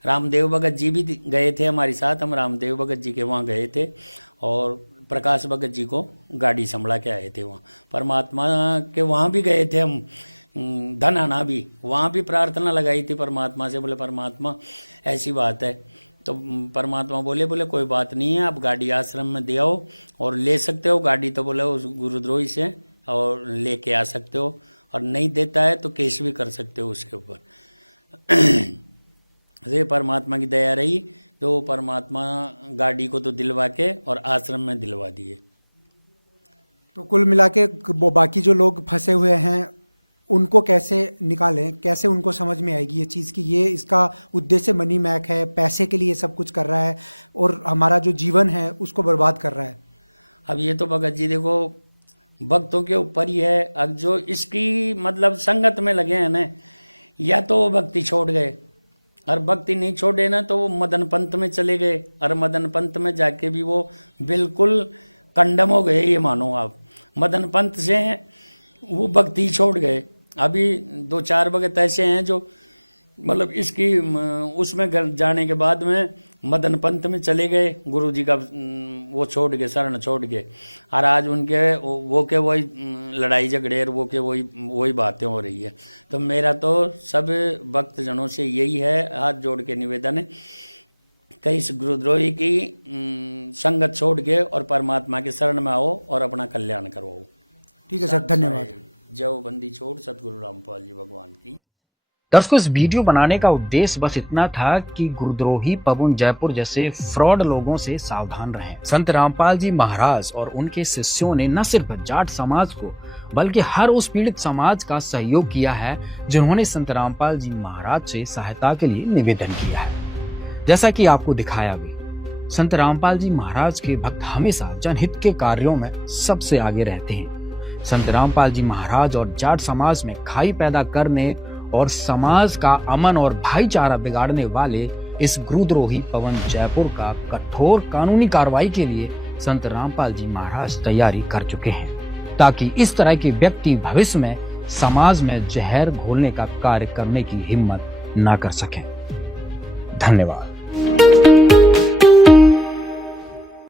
रामदेव भगत जी भी गए थे हमारे साथ। हम रामदेव भगत जी के वहाँ गए थे और प्रकाश भगत जी को गाड़ी संभला के आए थे। वहाँ परमात्मा के वहाँ भी गए थे हम, धनाना भी, वहाँ भी प्रार्थना लगाई थी परमात्मा से। बोले परमात्मा ऐसी बात है। तो परमात्मा बोले कोई बात नहीं है, आप गाड़ी आश्रम में दे आओ और ले सकते हो गाड़ी। तो बोले उस गुरुद्रोही से और लेके आ सकते हो, और नहीं देता है तो केस भी कर सकते हो उसके ऊपर। ये परमात्मा की दया रही, तो परमात्मा गाड़ी को तो दिलवा के और आश्रम में दिलवा दिए। तो कुल मिला के बाकी जो लोग फंसे हुए हैं उनको कैसे निकालें, कैसे उनको समझ में आएगी ये चीज़ कि ये इसका उद्देश्य मनी मैक है, पैसे के लिए सब कुछ कर रहा है और हमारा जो जीवन है उसको बर्बाद कर रहा है। अब ये तो भगत जी देखो भक्तों के ऊपर ही है। अब जो इसकी मतलब संगत में लगे हैं ना, या तो वो भक्ति छोड़ गए और भक्ति नहीं छोड़े ना तो वो मदन पंथ में चले गए और मदन पंथ में जाके भी वो बिल्कुल कंडम हो गए। ये मानो आप, मदन पंथ से वो भक्ति छोड़ गए। अभी 2-4 भगत ऐसे हैं जो मतलब इसकी उसमें जाने के बाद में मदन पंथ में चले गए, गुरुजी का वो छोड़ के, शरण छोड़ के। और आज उनके वो के वही लड़ाई झगड़े और वो के वही बातें हो रही है। तो मेरा तो सब भक्तजनों से यही है, हाथ जोड़ के निवेदन है कि इस गुरुद्रोही की संगत छोड़ के और परमात्मा के शरण में आओ और अपना कल्याण करवाओ। ठीक है सर, धन्यवाद। जय बंदी छोड़ सतगुरु रामपाल जी भगवान की। दर्शकों, इस वीडियो बनाने का उद्देश्य बस इतना था कि गुरुद्रोही पवन जयपुर जैसे फ्रॉड लोगों से सावधान रहें। संत रामपाल जी महाराज और उनके शिष्यों ने न सिर्फ जाट समाज को बल्कि हर उस पीड़ित समाज का सहयोग किया है जिन्होंने संत रामपाल जी महाराज से सहायता के लिए निवेदन किया है। जैसा कि आपको दिखाया भी, संत रामपाल जी महाराज के भक्त हमेशा जनहित के कार्यों में सबसे आगे रहते हैं। संत रामपाल जी महाराज और जाट समाज में खाई पैदा करने और समाज का अमन और भाईचारा बिगाड़ने वाले इस गुरुद्रोही पवन जयपुर का कठोर कानूनी कार्रवाई के लिए संत रामपाल जी महाराज तैयारी कर चुके हैं, ताकि इस तरह के व्यक्ति भविष्य में समाज में जहर घोलने का कार्य करने की हिम्मत न कर सकें। धन्यवाद।